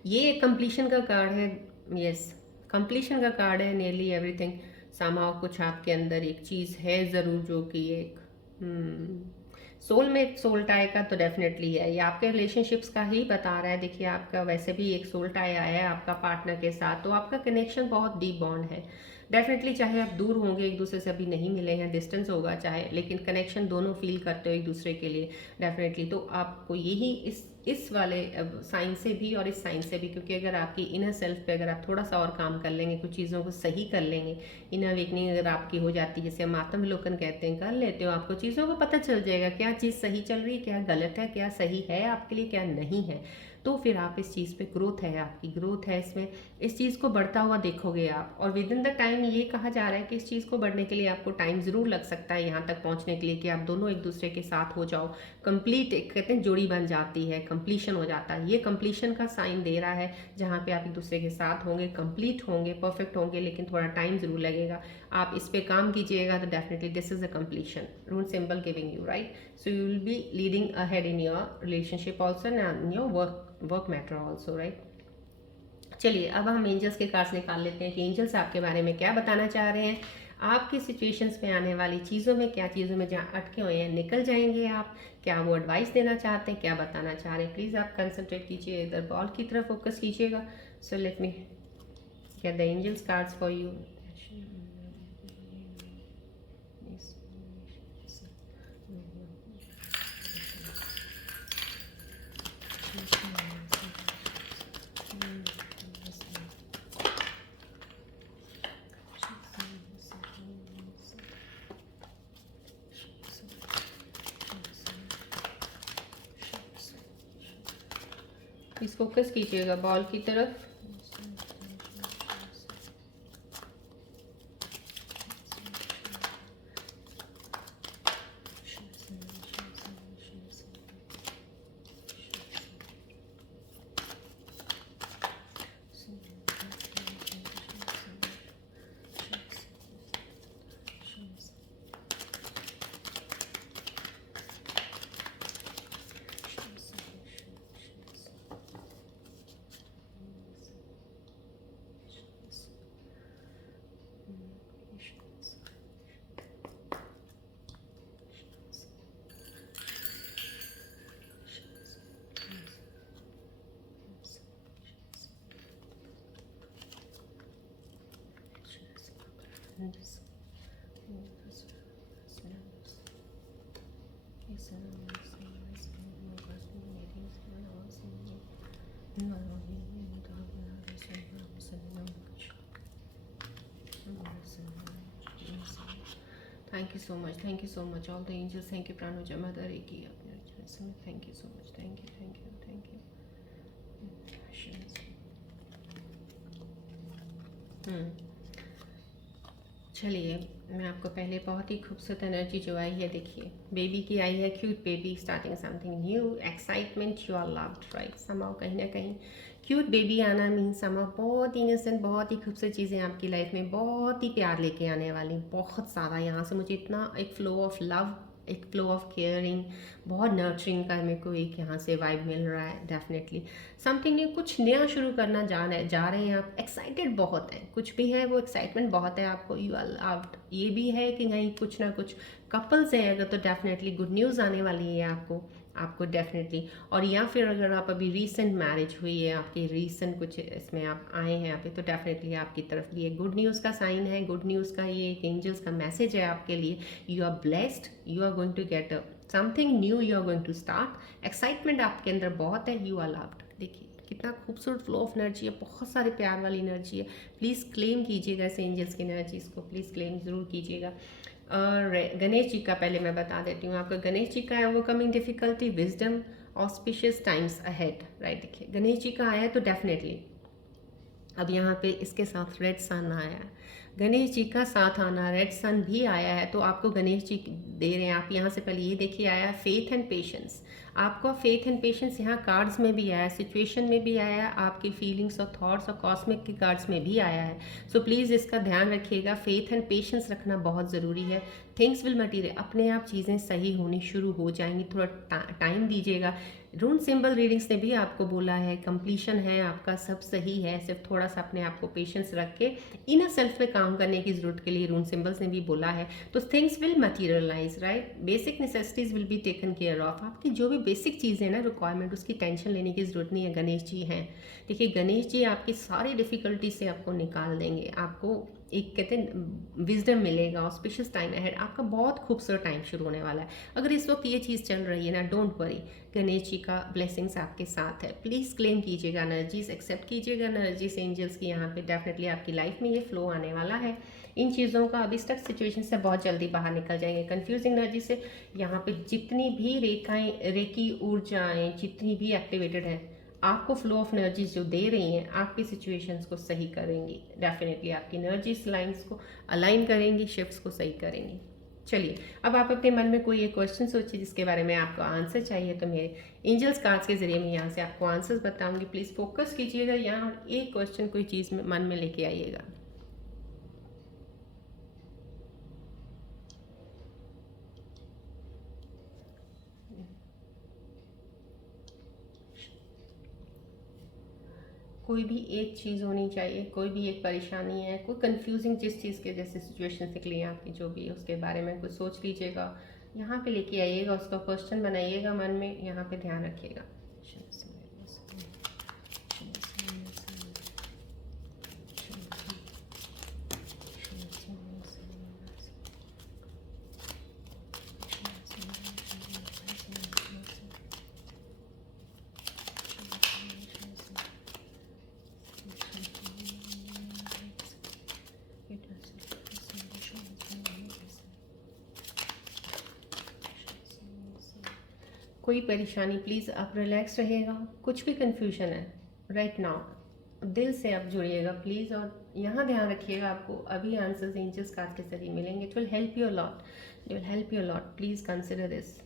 ये कंप्लीशन का कार्ड है, यस कंप्लीशन का कार्ड है। नियरली एवरीथिंग समाव, कुछ आपके अंदर एक चीज़ है ज़रूर जो कि एक सोल में सोल टाई का तो डेफिनेटली है, ये आपके रिलेशनशिप्स का ही बता रहा है। देखिए आपका वैसे भी एक सोल टाई आया है आपका पार्टनर के साथ, तो आपका कनेक्शन बहुत डीप बॉन्ड है डेफिनेटली। चाहे आप दूर होंगे, एक दूसरे से अभी नहीं मिले हैं, डिस्टेंस होगा चाहे, लेकिन कनेक्शन दोनों फील करते हो एक दूसरे के लिए डेफिनेटली। तो आपको यही इस वाले साइन से भी और इस साइन से भी, क्योंकि अगर आपकी इनर सेल्फ पे अगर आप थोड़ा सा और काम कर लेंगे, कुछ चीज़ों को सही कर लेंगे, इनर अवेकनिंग अगर आपकी हो जाती है, जैसे हम आत्मविलोकन कहते हैं, कर लेते हो, आपको चीज़ों को पता चल जाएगा क्या चीज़ सही चल रही है, क्या गलत है, क्या सही है आपके लिए, क्या नहीं है। तो फिर आप इस चीज़ पे ग्रोथ है, आपकी ग्रोथ है इसमें, इस चीज़ को बढ़ता हुआ देखोगे आप। और विद इन द टाइम ये कहा जा रहा है कि इस चीज़ को बढ़ने के लिए आपको टाइम ज़रूर लग सकता है यहाँ तक पहुँचने के लिए, कि आप दोनों एक दूसरे के साथ हो जाओ, कंप्लीट एक कहते हैं जोड़ी बन जाती है, कंप्लीशन हो जाता है। ये कंप्लीशन का साइन दे रहा है, जहाँ पे आप एक दूसरे के साथ होंगे, कंप्लीट होंगे, परफेक्ट होंगे, लेकिन थोड़ा टाइम ज़रूर लगेगा। आप इस पे काम कीजिएगा तो definitely this is a completion, rule symbol giving you right. So you will be leading ahead in your relationship also and in your work matter also right. चलिए अब हम एंजल्स के कार्ड्स निकाल लेते हैं कि एंजल्स आपके बारे में क्या बताना चाह रहे हैं। आपकी सिचुएशंस में आने वाली चीज़ों में, क्या चीज़ों में जहाँ अटके हुए हैं निकल जाएंगे आप, क्या वो एडवाइस देना चाहते हैं, क्या बताना चाह रहे हैं। प्लीज़ आप कंसंट्रेट कीजिए, इधर बॉल की तरफ फोकस कीजिएगा। So let me get the angels cards for you. इस फोकस कीजिएगा बॉल की तरफ। Thank you so much. Thank you so much. All the angels. Thank you, Pranuja, Mother Reiki. Thank you so much. Thank you. Thank you. Thank you. चलिए, मैं आपको पहले बहुत ही खूबसूरत एनर्जी जो आई है देखिए, बेबी की आई है, cute baby starting something new, excitement, you are loved, right, समाओ कहीं ना कहीं क्यूट बेबी आना मीन समाओ बहुत इनोसेंट, बहुत ही खूबसूरत चीज़ें आपकी लाइफ में बहुत ही प्यार लेके आने वाली, बहुत सारा यहाँ से मुझे इतना एक फ्लो ऑफ लव, एक फ्लो ऑफ केयरिंग, बहुत नर्चरिंग का मेरे को एक यहाँ से वाइब मिल रहा है। डेफिनेटली समथिंग न्यू, कुछ नया शुरू करना जा रहे हैं आप, एक्साइटेड बहुत हैं, कुछ भी है वो एक्साइटमेंट बहुत है आपको, यू आर लव्ड, ये भी है कि नहीं कुछ ना कुछ कपल्स हैं अगर तो डेफिनेटली गुड न्यूज़ आने वाली है आपको डेफिनेटली। और या फिर अगर आप अभी रीसेंट मैरिज हुई है आपकी, रीसेंट कुछ इसमें आप आए हैं यहाँ पे, तो डेफिनेटली आपकी तरफ भी एक गुड न्यूज़ का साइन है, गुड न्यूज़ का ये एक एंजल्स का मैसेज है आपके लिए। You are blessed, you are going to get something new, you are going to start, excitement आपके अंदर बहुत है, यू आर लव्ड। देखिए कितना खूबसूरत फ्लो ऑफ एनर्जी है, बहुत सारे प्यार वाली एनर्जी है। प्लीज़ क्लेम कीजिएगा इस एंजल्स की एनर्जीज को, प्लीज़ क्लेम ज़रूर कीजिएगा। और गणेश जी का पहले मैं बता देती हूँ आपका, गणेश जी का है overcoming difficulty, wisdom, auspicious times ahead, right. देखिए गणेश जी का आया है तो डेफिनेटली अब यहाँ पे इसके साथ रेड सन आया है, गणेश जी का साथ आना, रेड सन भी आया है, तो आपको गणेश जी दे रहे हैं। आप यहाँ से पहले ये देखिए आया है फेथ एंड पेशेंस, आपका फेथ एंड पेशेंस यहाँ कार्ड्स में भी आया है, सिचुएशन में भी आया है, आपकी फीलिंग्स और थॉट्स और कॉस्मिक की कार्ड्स में भी आया है। सो प्लीज़ इसका ध्यान रखिएगा, फेथ एंड पेशेंस रखना बहुत ज़रूरी है। थिंग्स विल मटीरियल, अपने आप चीज़ें सही होनी शुरू हो जाएंगी, थोड़ा टाइम दीजिएगा। रून सिंबल रीडिंग्स ने भी आपको बोला है कंप्लीशन है आपका, सब सही है, सिर्फ थोड़ा सा अपने आप को पेशेंस रख के इनर सेल्फ पे काम करने की ज़रूरत के लिए रून सिंबल्स ने भी बोला है। तो things will materialise, right, basic necessities will be taken care of. आपकी जो भी बेसिक चीज़ें ना रिक्वायरमेंट, उसकी टेंशन लेने की ज़रूरत नहीं है, गणेश जी हैं। देखिए गणेश जी आपकी सारी डिफ़िकल्टी से आपको निकाल देंगे, आपको एक कहते हैं विजडम मिलेगा, ऑस्पिशियस टाइम अहेड, आपका बहुत खूबसूरत टाइम शुरू होने वाला है। अगर इस वक्त ये चीज़ चल रही है ना, डोंट वरी, गणेश जी का ब्लेसिंग्स आपके साथ है। प्लीज़ क्लेम कीजिएगा एनर्जीज, एक्सेप्ट कीजिएगा एनर्जीज एंजल्स की, यहाँ पे डेफिनेटली आपकी लाइफ में ये फ्लो आने वाला है। इन चीज़ों का अभी स्टक सिचुएशन से बहुत जल्दी बाहर निकल जाएंगे, कंफ्यूजिंग एनर्जी से। यहाँ पे जितनी भी रेकी ऊर्जाएँ जितनी भी एक्टिवेटेड हैं, आपको फ्लो ऑफ एनर्जीज जो दे रही हैं आपकी सिचुएशंस को सही करेंगी, डेफिनेटली आपकी एनर्जीज लाइंस को अलाइन करेंगी, शिफ्ट्स को सही करेंगी। चलिए अब आप अपने मन में कोई एक क्वेश्चन सोचिए जिसके बारे में आपको आंसर चाहिए, तो मेरे एंजल्स कार्ड्स के जरिए मैं यहाँ से आपको आंसर्स बताऊंगी। प्लीज़ फोकस कीजिएगा यहाँ, एक क्वेश्चन कोई चीज़ मन में लेके आइएगा। कोई भी एक चीज़ होनी चाहिए, कोई भी एक परेशानी है, कोई कंफ्यूजिंग जिस चीज़ के जैसे सिचुएशन निकली है आपकी, जो भी उसके बारे में कुछ सोच लीजिएगा, यहाँ पे लेके आइएगा, उसका क्वेश्चन बनाइएगा मन में, यहाँ पे ध्यान रखिएगा। कोई परेशानी, प्लीज़ आप रिलैक्स रहिएगा, कुछ भी कन्फ्यूजन है राइट नाउ दिल से आप जुड़िएगा प्लीज़, और यहाँ ध्यान रखिएगा आपको अभी आंसर्स एंजल्स कार्ड के जरिए मिलेंगे। It will help you lot, it will help you lot, please consider this.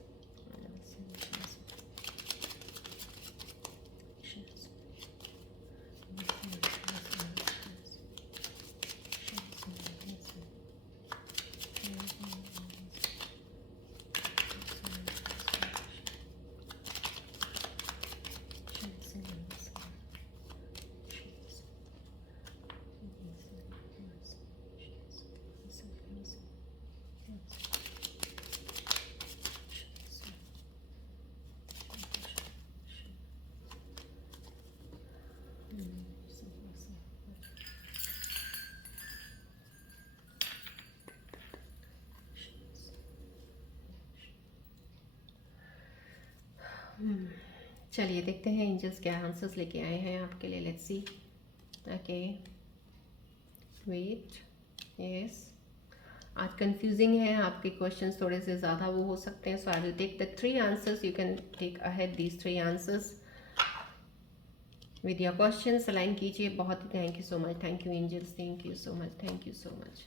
चलिए देखते हैं एंजल्स क्या आंसर्स लेके आए हैं आपके लिए। Let's see. Okay, wait, yes, आज कंफ्यूजिंग है, आपके क्वेश्चंस थोड़े से ज़्यादा वो हो सकते हैं। So I will take the 3 answers, you can take ahead these 3 answers with your questions. Align कीजिए। बहुत ही thank you so much, thank you angels, thank you so much, thank you so much.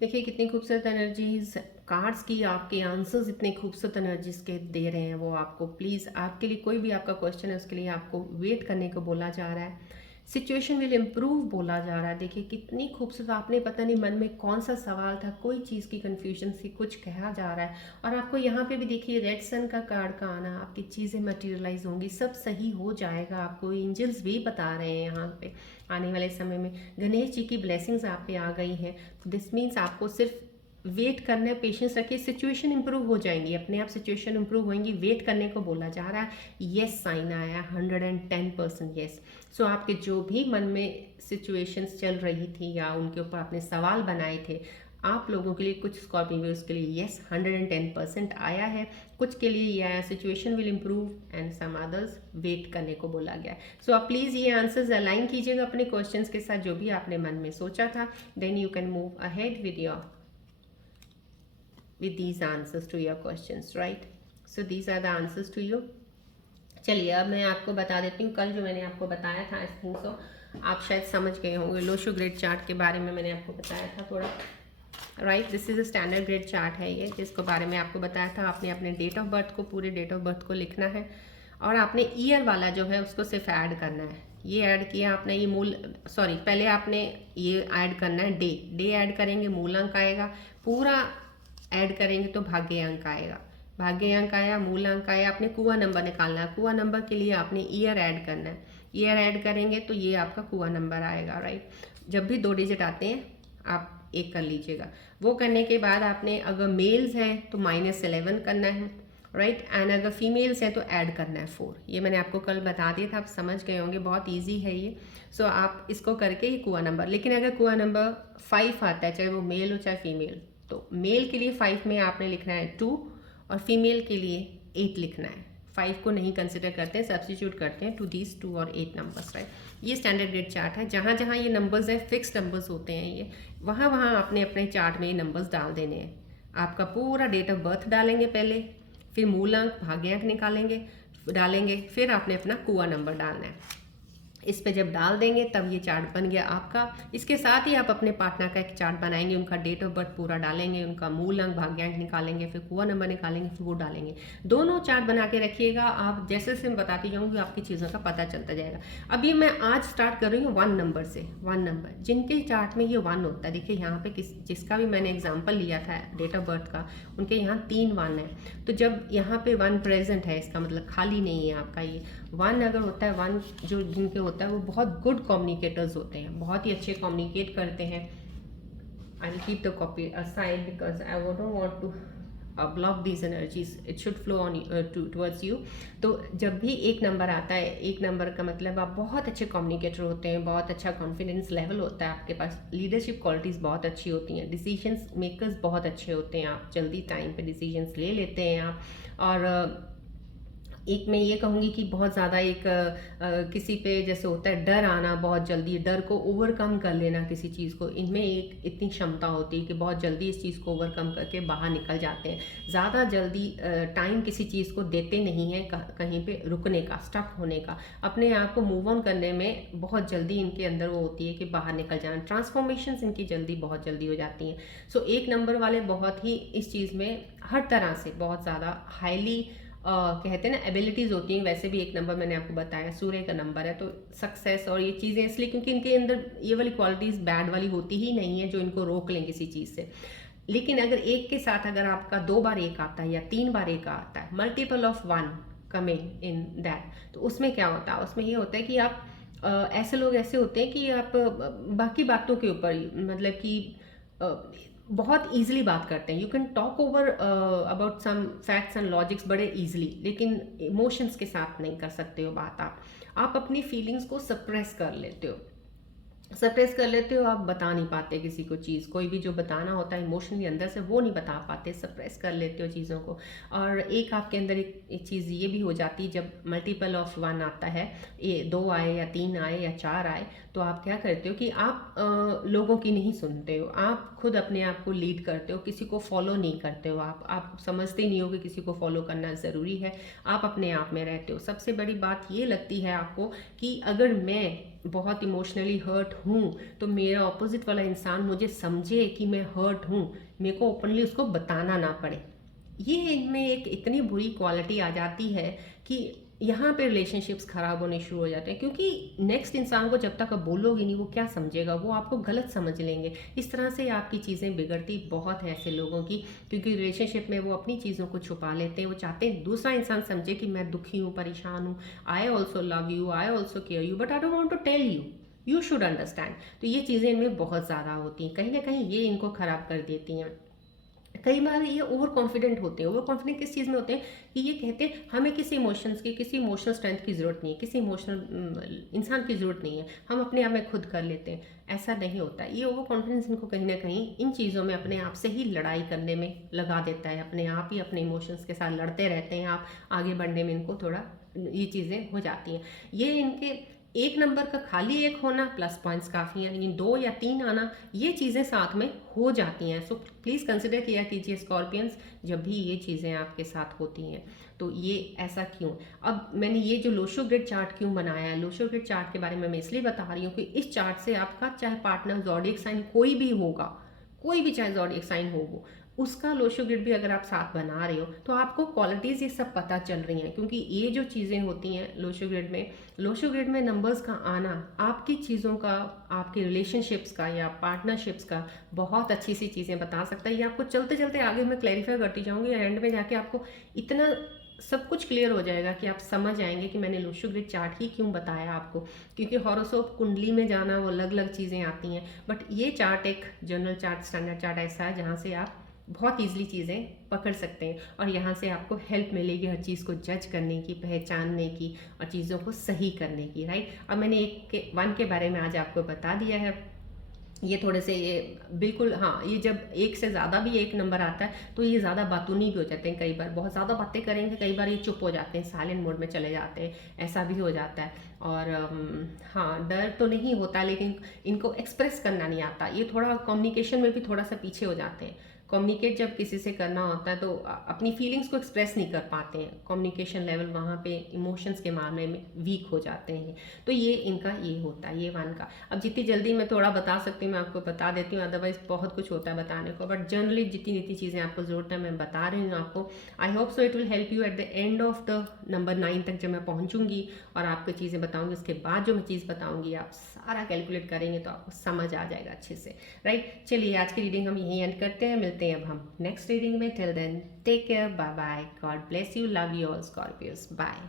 देखिए कितनी खूबसूरत energies cards की, आपके answers इतने खूबसूरत एनर्जीज के दे रहे हैं वो आपको। प्लीज़ आपके लिए कोई भी आपका क्वेश्चन है उसके लिए आपको वेट करने को बोला जा रहा है। सिचुएशन विल इम्प्रूव बोला जा रहा है। देखिए कितनी खूबसूरत, आपने पता नहीं मन में कौन सा सवाल था, कोई चीज़ की कन्फ्यूजन थी, कुछ कहा जा रहा है। और आपको यहाँ पे भी देखिए रेड सन का कार्ड का आना, आपकी चीज़ें मटेरियलाइज होंगी, सब सही हो जाएगा। आपको एंजल्स भी बता रहे हैं यहाँ पे आने वाले समय में गणेश जी की ब्लेसिंग्स आप पे आ गई हैं। दिस मीन्स आपको सिर्फ वेट करना है, पेशेंस रखिए, सिचुएशन इंप्रूव हो जाएंगी, अपने आप सिचुएशन इंप्रूव होंगी। वेट करने को बोला जा रहा है। येस साइन आया 110% येस। सो आपके जो भी मन में सिचुएशंस चल रही थी या उनके ऊपर आपने सवाल बनाए थे, आप लोगों के लिए, कुछ स्कॉर्पियोज के लिए येस 110% आया है, कुछ के लिए ये आया situation will improve and some others wait करने को बोला गया है। सो आप प्लीज़ ये आंसर्स अलाइन कीजिएगा अपने क्वेश्चंस के साथ, जो भी आपने मन में सोचा था। Then you can move ahead with these answers to your questions, right? So these are the answers to you. चलिए अब मैं आपको बता देती हूँ, कल जो मैंने आपको बताया था, आई थिंक सो आप शायद समझ गए होंगे, लोशो ग्रिड चार्ट के बारे में मैंने आपको बताया था थोड़ा, right? This is a standard grid chart है ये, जिसको बारे में आपको बताया था। आपने अपने डेट ऑफ बर्थ को, पूरे डेट ऑफ बर्थ को लिखना है और आपने ईयर वाला जो है उसको सिर्फ ऐड करना है। ये ऐड किया आपने, ये मूल, सॉरी, पहले आपने ये ऐड करना है डे ऐड करेंगे, मूल अंक आएगा, पूरा ऐड करेंगे तो भाग्य अंक आएगा, भाग्य अंक आया, मूल अंक आया, आपने कुआ नंबर निकालना है, कुआ नंबर के लिए आपने ईयर ऐड करना है, ईयर ऐड करेंगे तो ये आपका कुआ नंबर आएगा, राइट? जब भी 2 डिजिट आते हैं आप एक कर लीजिएगा। वो करने के बाद आपने अगर मेल्स हैं तो -11 करना है, राइट? एंड अगर फीमेल्स हैं तो ऐड करना है 4। ये मैंने आपको कल बता दिया था, आप समझ गए होंगे, बहुत ईजी है ये। सो आप इसको करके ये कुआ नंबर, लेकिन अगर कुआ नंबर 5 आता है, चाहे वो मेल हो चाहे फीमेल, तो मेल के लिए 5 में आपने लिखना है 2 और फीमेल के लिए 8 लिखना है। 5 को नहीं कंसिडर करते हैं, सब्स्टिट्यूट करते हैं टू दीज 2 और 8 नंबर्स, राइट? ये स्टैंडर्ड ग्रिड चार्ट है। जहाँ जहाँ ये नंबर्स हैं, फिक्स नंबर्स होते हैं ये, वहाँ वहाँ आपने अपने चार्ट में ये नंबर्स डाल देने हैं। आपका पूरा डेट ऑफ बर्थ डालेंगे पहले, फिर मूलांक भाग्यांक निकालेंगे, डालेंगे, फिर आपने अपना कुआ नंबर डालना है। इस पे जब डाल देंगे तब ये चार्ट बन गया आपका। इसके साथ ही आप अपने पार्टनर का एक चार्ट बनाएंगे, उनका डेट ऑफ बर्थ पूरा डालेंगे, उनका मूल अंक भाग्यांक निकालेंगे, फिर कुआ नंबर निकालेंगे, फिर वो डालेंगे। दोनों चार्ट बना के रखिएगा। आप जैसे जैसे मैं बताती जाऊँगी आपकी चीज़ों का पता चलता जाएगा। अभी मैं आज स्टार्ट कर रही हूँ 1 नंबर से। 1 नंबर जिनके चार्ट में ये 1 होता है, देखिए यहाँ पे जिसका भी मैंने एग्जाम्पल लिया था डेट ऑफ बर्थ का, उनके यहाँ 3 1 है। तो जब यहाँ पे 1 प्रेजेंट है, इसका मतलब खाली नहीं है आपका। ये 1 अगर होता है, 1 जो जिनके होता है वो बहुत गुड कम्युनिकेटर्स होते हैं, बहुत ही अच्छे कम्युनिकेट करते हैं। I will keep the copy aside because I don't want to block these energies, it should flow on towards you. तो जब भी 1 नंबर आता है, 1 नंबर का मतलब आप बहुत अच्छे कम्युनिकेटर होते हैं, बहुत अच्छा कॉन्फिडेंस लेवल होता है आपके पास, लीडरशिप क्वालिटीज़ बहुत अच्छी होती हैं, डिसीजंस मेकर्स बहुत अच्छे होते हैं, आप जल्दी टाइम पे डिसीजंस ले लेते हैं आप। और एक मैं ये कहूँगी कि बहुत ज़्यादा किसी पे जैसे होता है डर आना, बहुत जल्दी डर को ओवरकम कर लेना किसी चीज़ को, इनमें एक इतनी क्षमता होती है कि बहुत जल्दी इस चीज़ को ओवरकम करके बाहर निकल जाते हैं। ज़्यादा जल्दी टाइम किसी चीज़ को देते नहीं हैं, कहीं पे रुकने का, स्टक होने का, अपने आप को मूव ऑन करने में बहुत जल्दी इनके अंदर वो होती है कि बाहर निकल जाना, ट्रांसफॉर्मेशंस इनकी जल्दी, बहुत जल्दी हो जाती हैं। सो 1 नंबर वाले बहुत ही इस चीज़ में हर तरह से बहुत ज़्यादा हाईली कहते हैं ना एबिलिटीज़ होती हैं। वैसे भी 1 नंबर मैंने आपको बताया सूर्य का नंबर है, तो सक्सेस और ये चीज़ें इसलिए क्योंकि इनके अंदर ये वाली क्वालिटीज़ बैड वाली होती ही नहीं है जो इनको रोक लें किसी चीज़ से। लेकिन अगर 1 के साथ अगर आपका 2 बार 1 आता है या 3 बार 1 आता है, multiple of 1 coming in that, तो उसमें क्या होता है? उसमें ये होता है कि आप ऐसे लोग ऐसे होते हैं कि आप बाकी बातों के ऊपर मतलब कि बहुत ईजिली बात करते हैं। You can talk over about some facts and logics बड़े ईजिली, लेकिन इमोशंस के साथ नहीं कर सकते हो बात। आप अपनी फीलिंग्स को सप्रेस कर लेते हो। सप्रेस कर लेते हो, आप बता नहीं पाते किसी को चीज़, कोई भी जो बताना होता है इमोशनली अंदर से वो नहीं बता पाते, सप्रेस कर लेते हो चीज़ों को। और एक आपके अंदर एक चीज़ ये भी हो जाती है, जब मल्टीपल ऑफ वन आता है, ये दो आए या तीन आए या चार आए, तो आप क्या करते हो कि आप लोगों की नहीं सुनते हो, आप खुद अपने आप को लीड करते हो, किसी को फॉलो नहीं करते हो, आप समझते नहीं हो कि किसी को फॉलो करना ज़रूरी है, आप अपने आप में रहते हो। सबसे बड़ी बात ये लगती है आपको कि अगर मैं बहुत इमोशनली हर्ट हूँ तो मेरा ऑपोजिट वाला इंसान मुझे समझे कि मैं हर्ट हूँ, मेरे को ओपनली उसको बताना ना पड़े। ये इनमें एक इतनी बुरी क्वालिटी आ जाती है कि यहाँ पे रिलेशनशिप्स खराब होने शुरू हो जाते हैं, क्योंकि नेक्स्ट इंसान को जब तक आप बोलोगे नहीं वो क्या समझेगा, वो आपको गलत समझ लेंगे। इस तरह से आपकी चीज़ें बिगड़ती बहुत है ऐसे लोगों की, क्योंकि रिलेशनशिप में वो अपनी चीज़ों को छुपा लेते हैं, वो चाहते हैं दूसरा इंसान समझे कि मैं दुखी हूँ, परेशान हूँ, I also love you, I also care you, but I don't want to tell you, you should understand. तो ये चीज़ें इनमें बहुत ज़्यादा होती हैं, कहीं ना कहीं ये इनको ख़राब कर देती हैं। कई बार ये ओवर कॉन्फिडेंट होते हैं। ओवर कॉन्फिडेंट किस चीज़ में होते हैं कि ये कहते हैं हमें किसी इमोशंस की, किसी इमोशनल स्ट्रेंथ की ज़रूरत नहीं है, किसी इमोशनल इंसान की ज़रूरत नहीं है, हम अपने आप में खुद कर लेते हैं। ऐसा नहीं होता। ये ओवर कॉन्फिडेंस इनको कहीं ना कहीं इन चीज़ों में अपने आप से ही लड़ाई करने में लगा देता है, अपने आप ही अपने इमोशंस के साथ लड़ते रहते हैं। आप आगे बढ़ने में इनको थोड़ा ये चीज़ें हो जाती हैं। ये इनके एक नंबर का खाली एक होना प्लस पॉइंट्स काफ़ी हैं, लेकिन दो या तीन आना ये चीज़ें साथ में हो जाती हैं। सो प्लीज़ कंसिडर किया कीजिए स्कॉर्पियंस, जब भी ये चीज़ें आपके साथ होती हैं तो ये ऐसा क्यों। अब मैंने ये जो लोशो ग्रिड चार्ट क्यों बनाया है, लोशो ग्रिड चार्ट के बारे में मैं इसलिए बता रही हूँ कि इस चार्ट से आपका चाहे पार्टनर ज़ोडिएक साइन कोई भी होगा, कोई भी चाहे ज़ोडिएक साइन हो वो, उसका लोशो ग्रिड भी अगर आप साथ बना रहे हो तो आपको क्वालिटीज़ ये सब पता चल रही हैं। क्योंकि ये जो चीज़ें होती हैं लोशो ग्रिड में, लोशो ग्रिड में नंबर्स का आना आपकी चीज़ों का, आपके रिलेशनशिप्स का या पार्टनरशिप्स का बहुत अच्छी सी चीज़ें बता सकता है। ये आपको चलते चलते आगे मैं क्लैरिफाई करती जाऊँगी, एंड में जाके आपको इतना सब कुछ क्लियर हो जाएगा कि आप समझ आएंगे कि मैंने लोशो ग्रिड चार्ट ही क्यों बताया आपको। क्योंकि हॉरोस्कोप कुंडली में जाना वो अलग अलग चीज़ें आती हैं, बट ये चार्ट एक जनरल चार्ट, स्टैंडर्ड चार्ट ऐसा है जहाँ से आप बहुत ईजिली चीज़ें पकड़ सकते हैं और यहाँ से आपको हेल्प मिलेगी हर चीज़ को जज करने की, पहचानने की और चीज़ों को सही करने की, राइट। अब मैंने एक के वन के बारे में आज आपको बता दिया है। ये थोड़े से ये बिल्कुल हाँ, ये जब एक से ज़्यादा भी एक नंबर आता है तो ये ज़्यादा बातूनी भी हो जाते हैं, कई बार बहुत ज़्यादा बातें करेंगे, कई बार ये चुप हो जाते हैं, साइलेंट मोड में चले जाते हैं, ऐसा भी हो जाता है। और हाँ, डर तो नहीं होता लेकिन इनको एक्सप्रेस करना नहीं आता, ये थोड़ा कम्युनिकेशन में भी थोड़ा सा पीछे हो जाते हैं। कम्युनिकेट जब किसी से करना होता है तो अपनी फीलिंग्स को एक्सप्रेस नहीं कर पाते हैं, कम्युनिकेशन लेवल वहाँ पे इमोशंस के मामले में वीक हो जाते हैं। तो ये इनका ये होता है, ये वन का। अब जितनी जल्दी मैं थोड़ा बता सकती हूँ मैं आपको बता देती हूँ, अदरवाइज बहुत कुछ होता है बताने को, बट जनरली जितनी जितनी चीज़ें आपको ज़रूरत है मैं बता रही हूँ आपको। I hope so it will help you eight the end of the number 9 तक जब मैं पहुँचूंगी और आपको चीज़ें बताऊँगी, उसके बाद जो मैं चीज़ बताऊँगी आप सारा कैलकुलेट करेंगे तो आपको समझ आ जाएगा अच्छे से, राइट। चलिए आज की रीडिंग हम यहीं एंड करते हैं, मिलते हैं अब हम नेक्स्ट रीडिंग में। Till then take care, bye bye, God bless you, love you all scorpios, bye.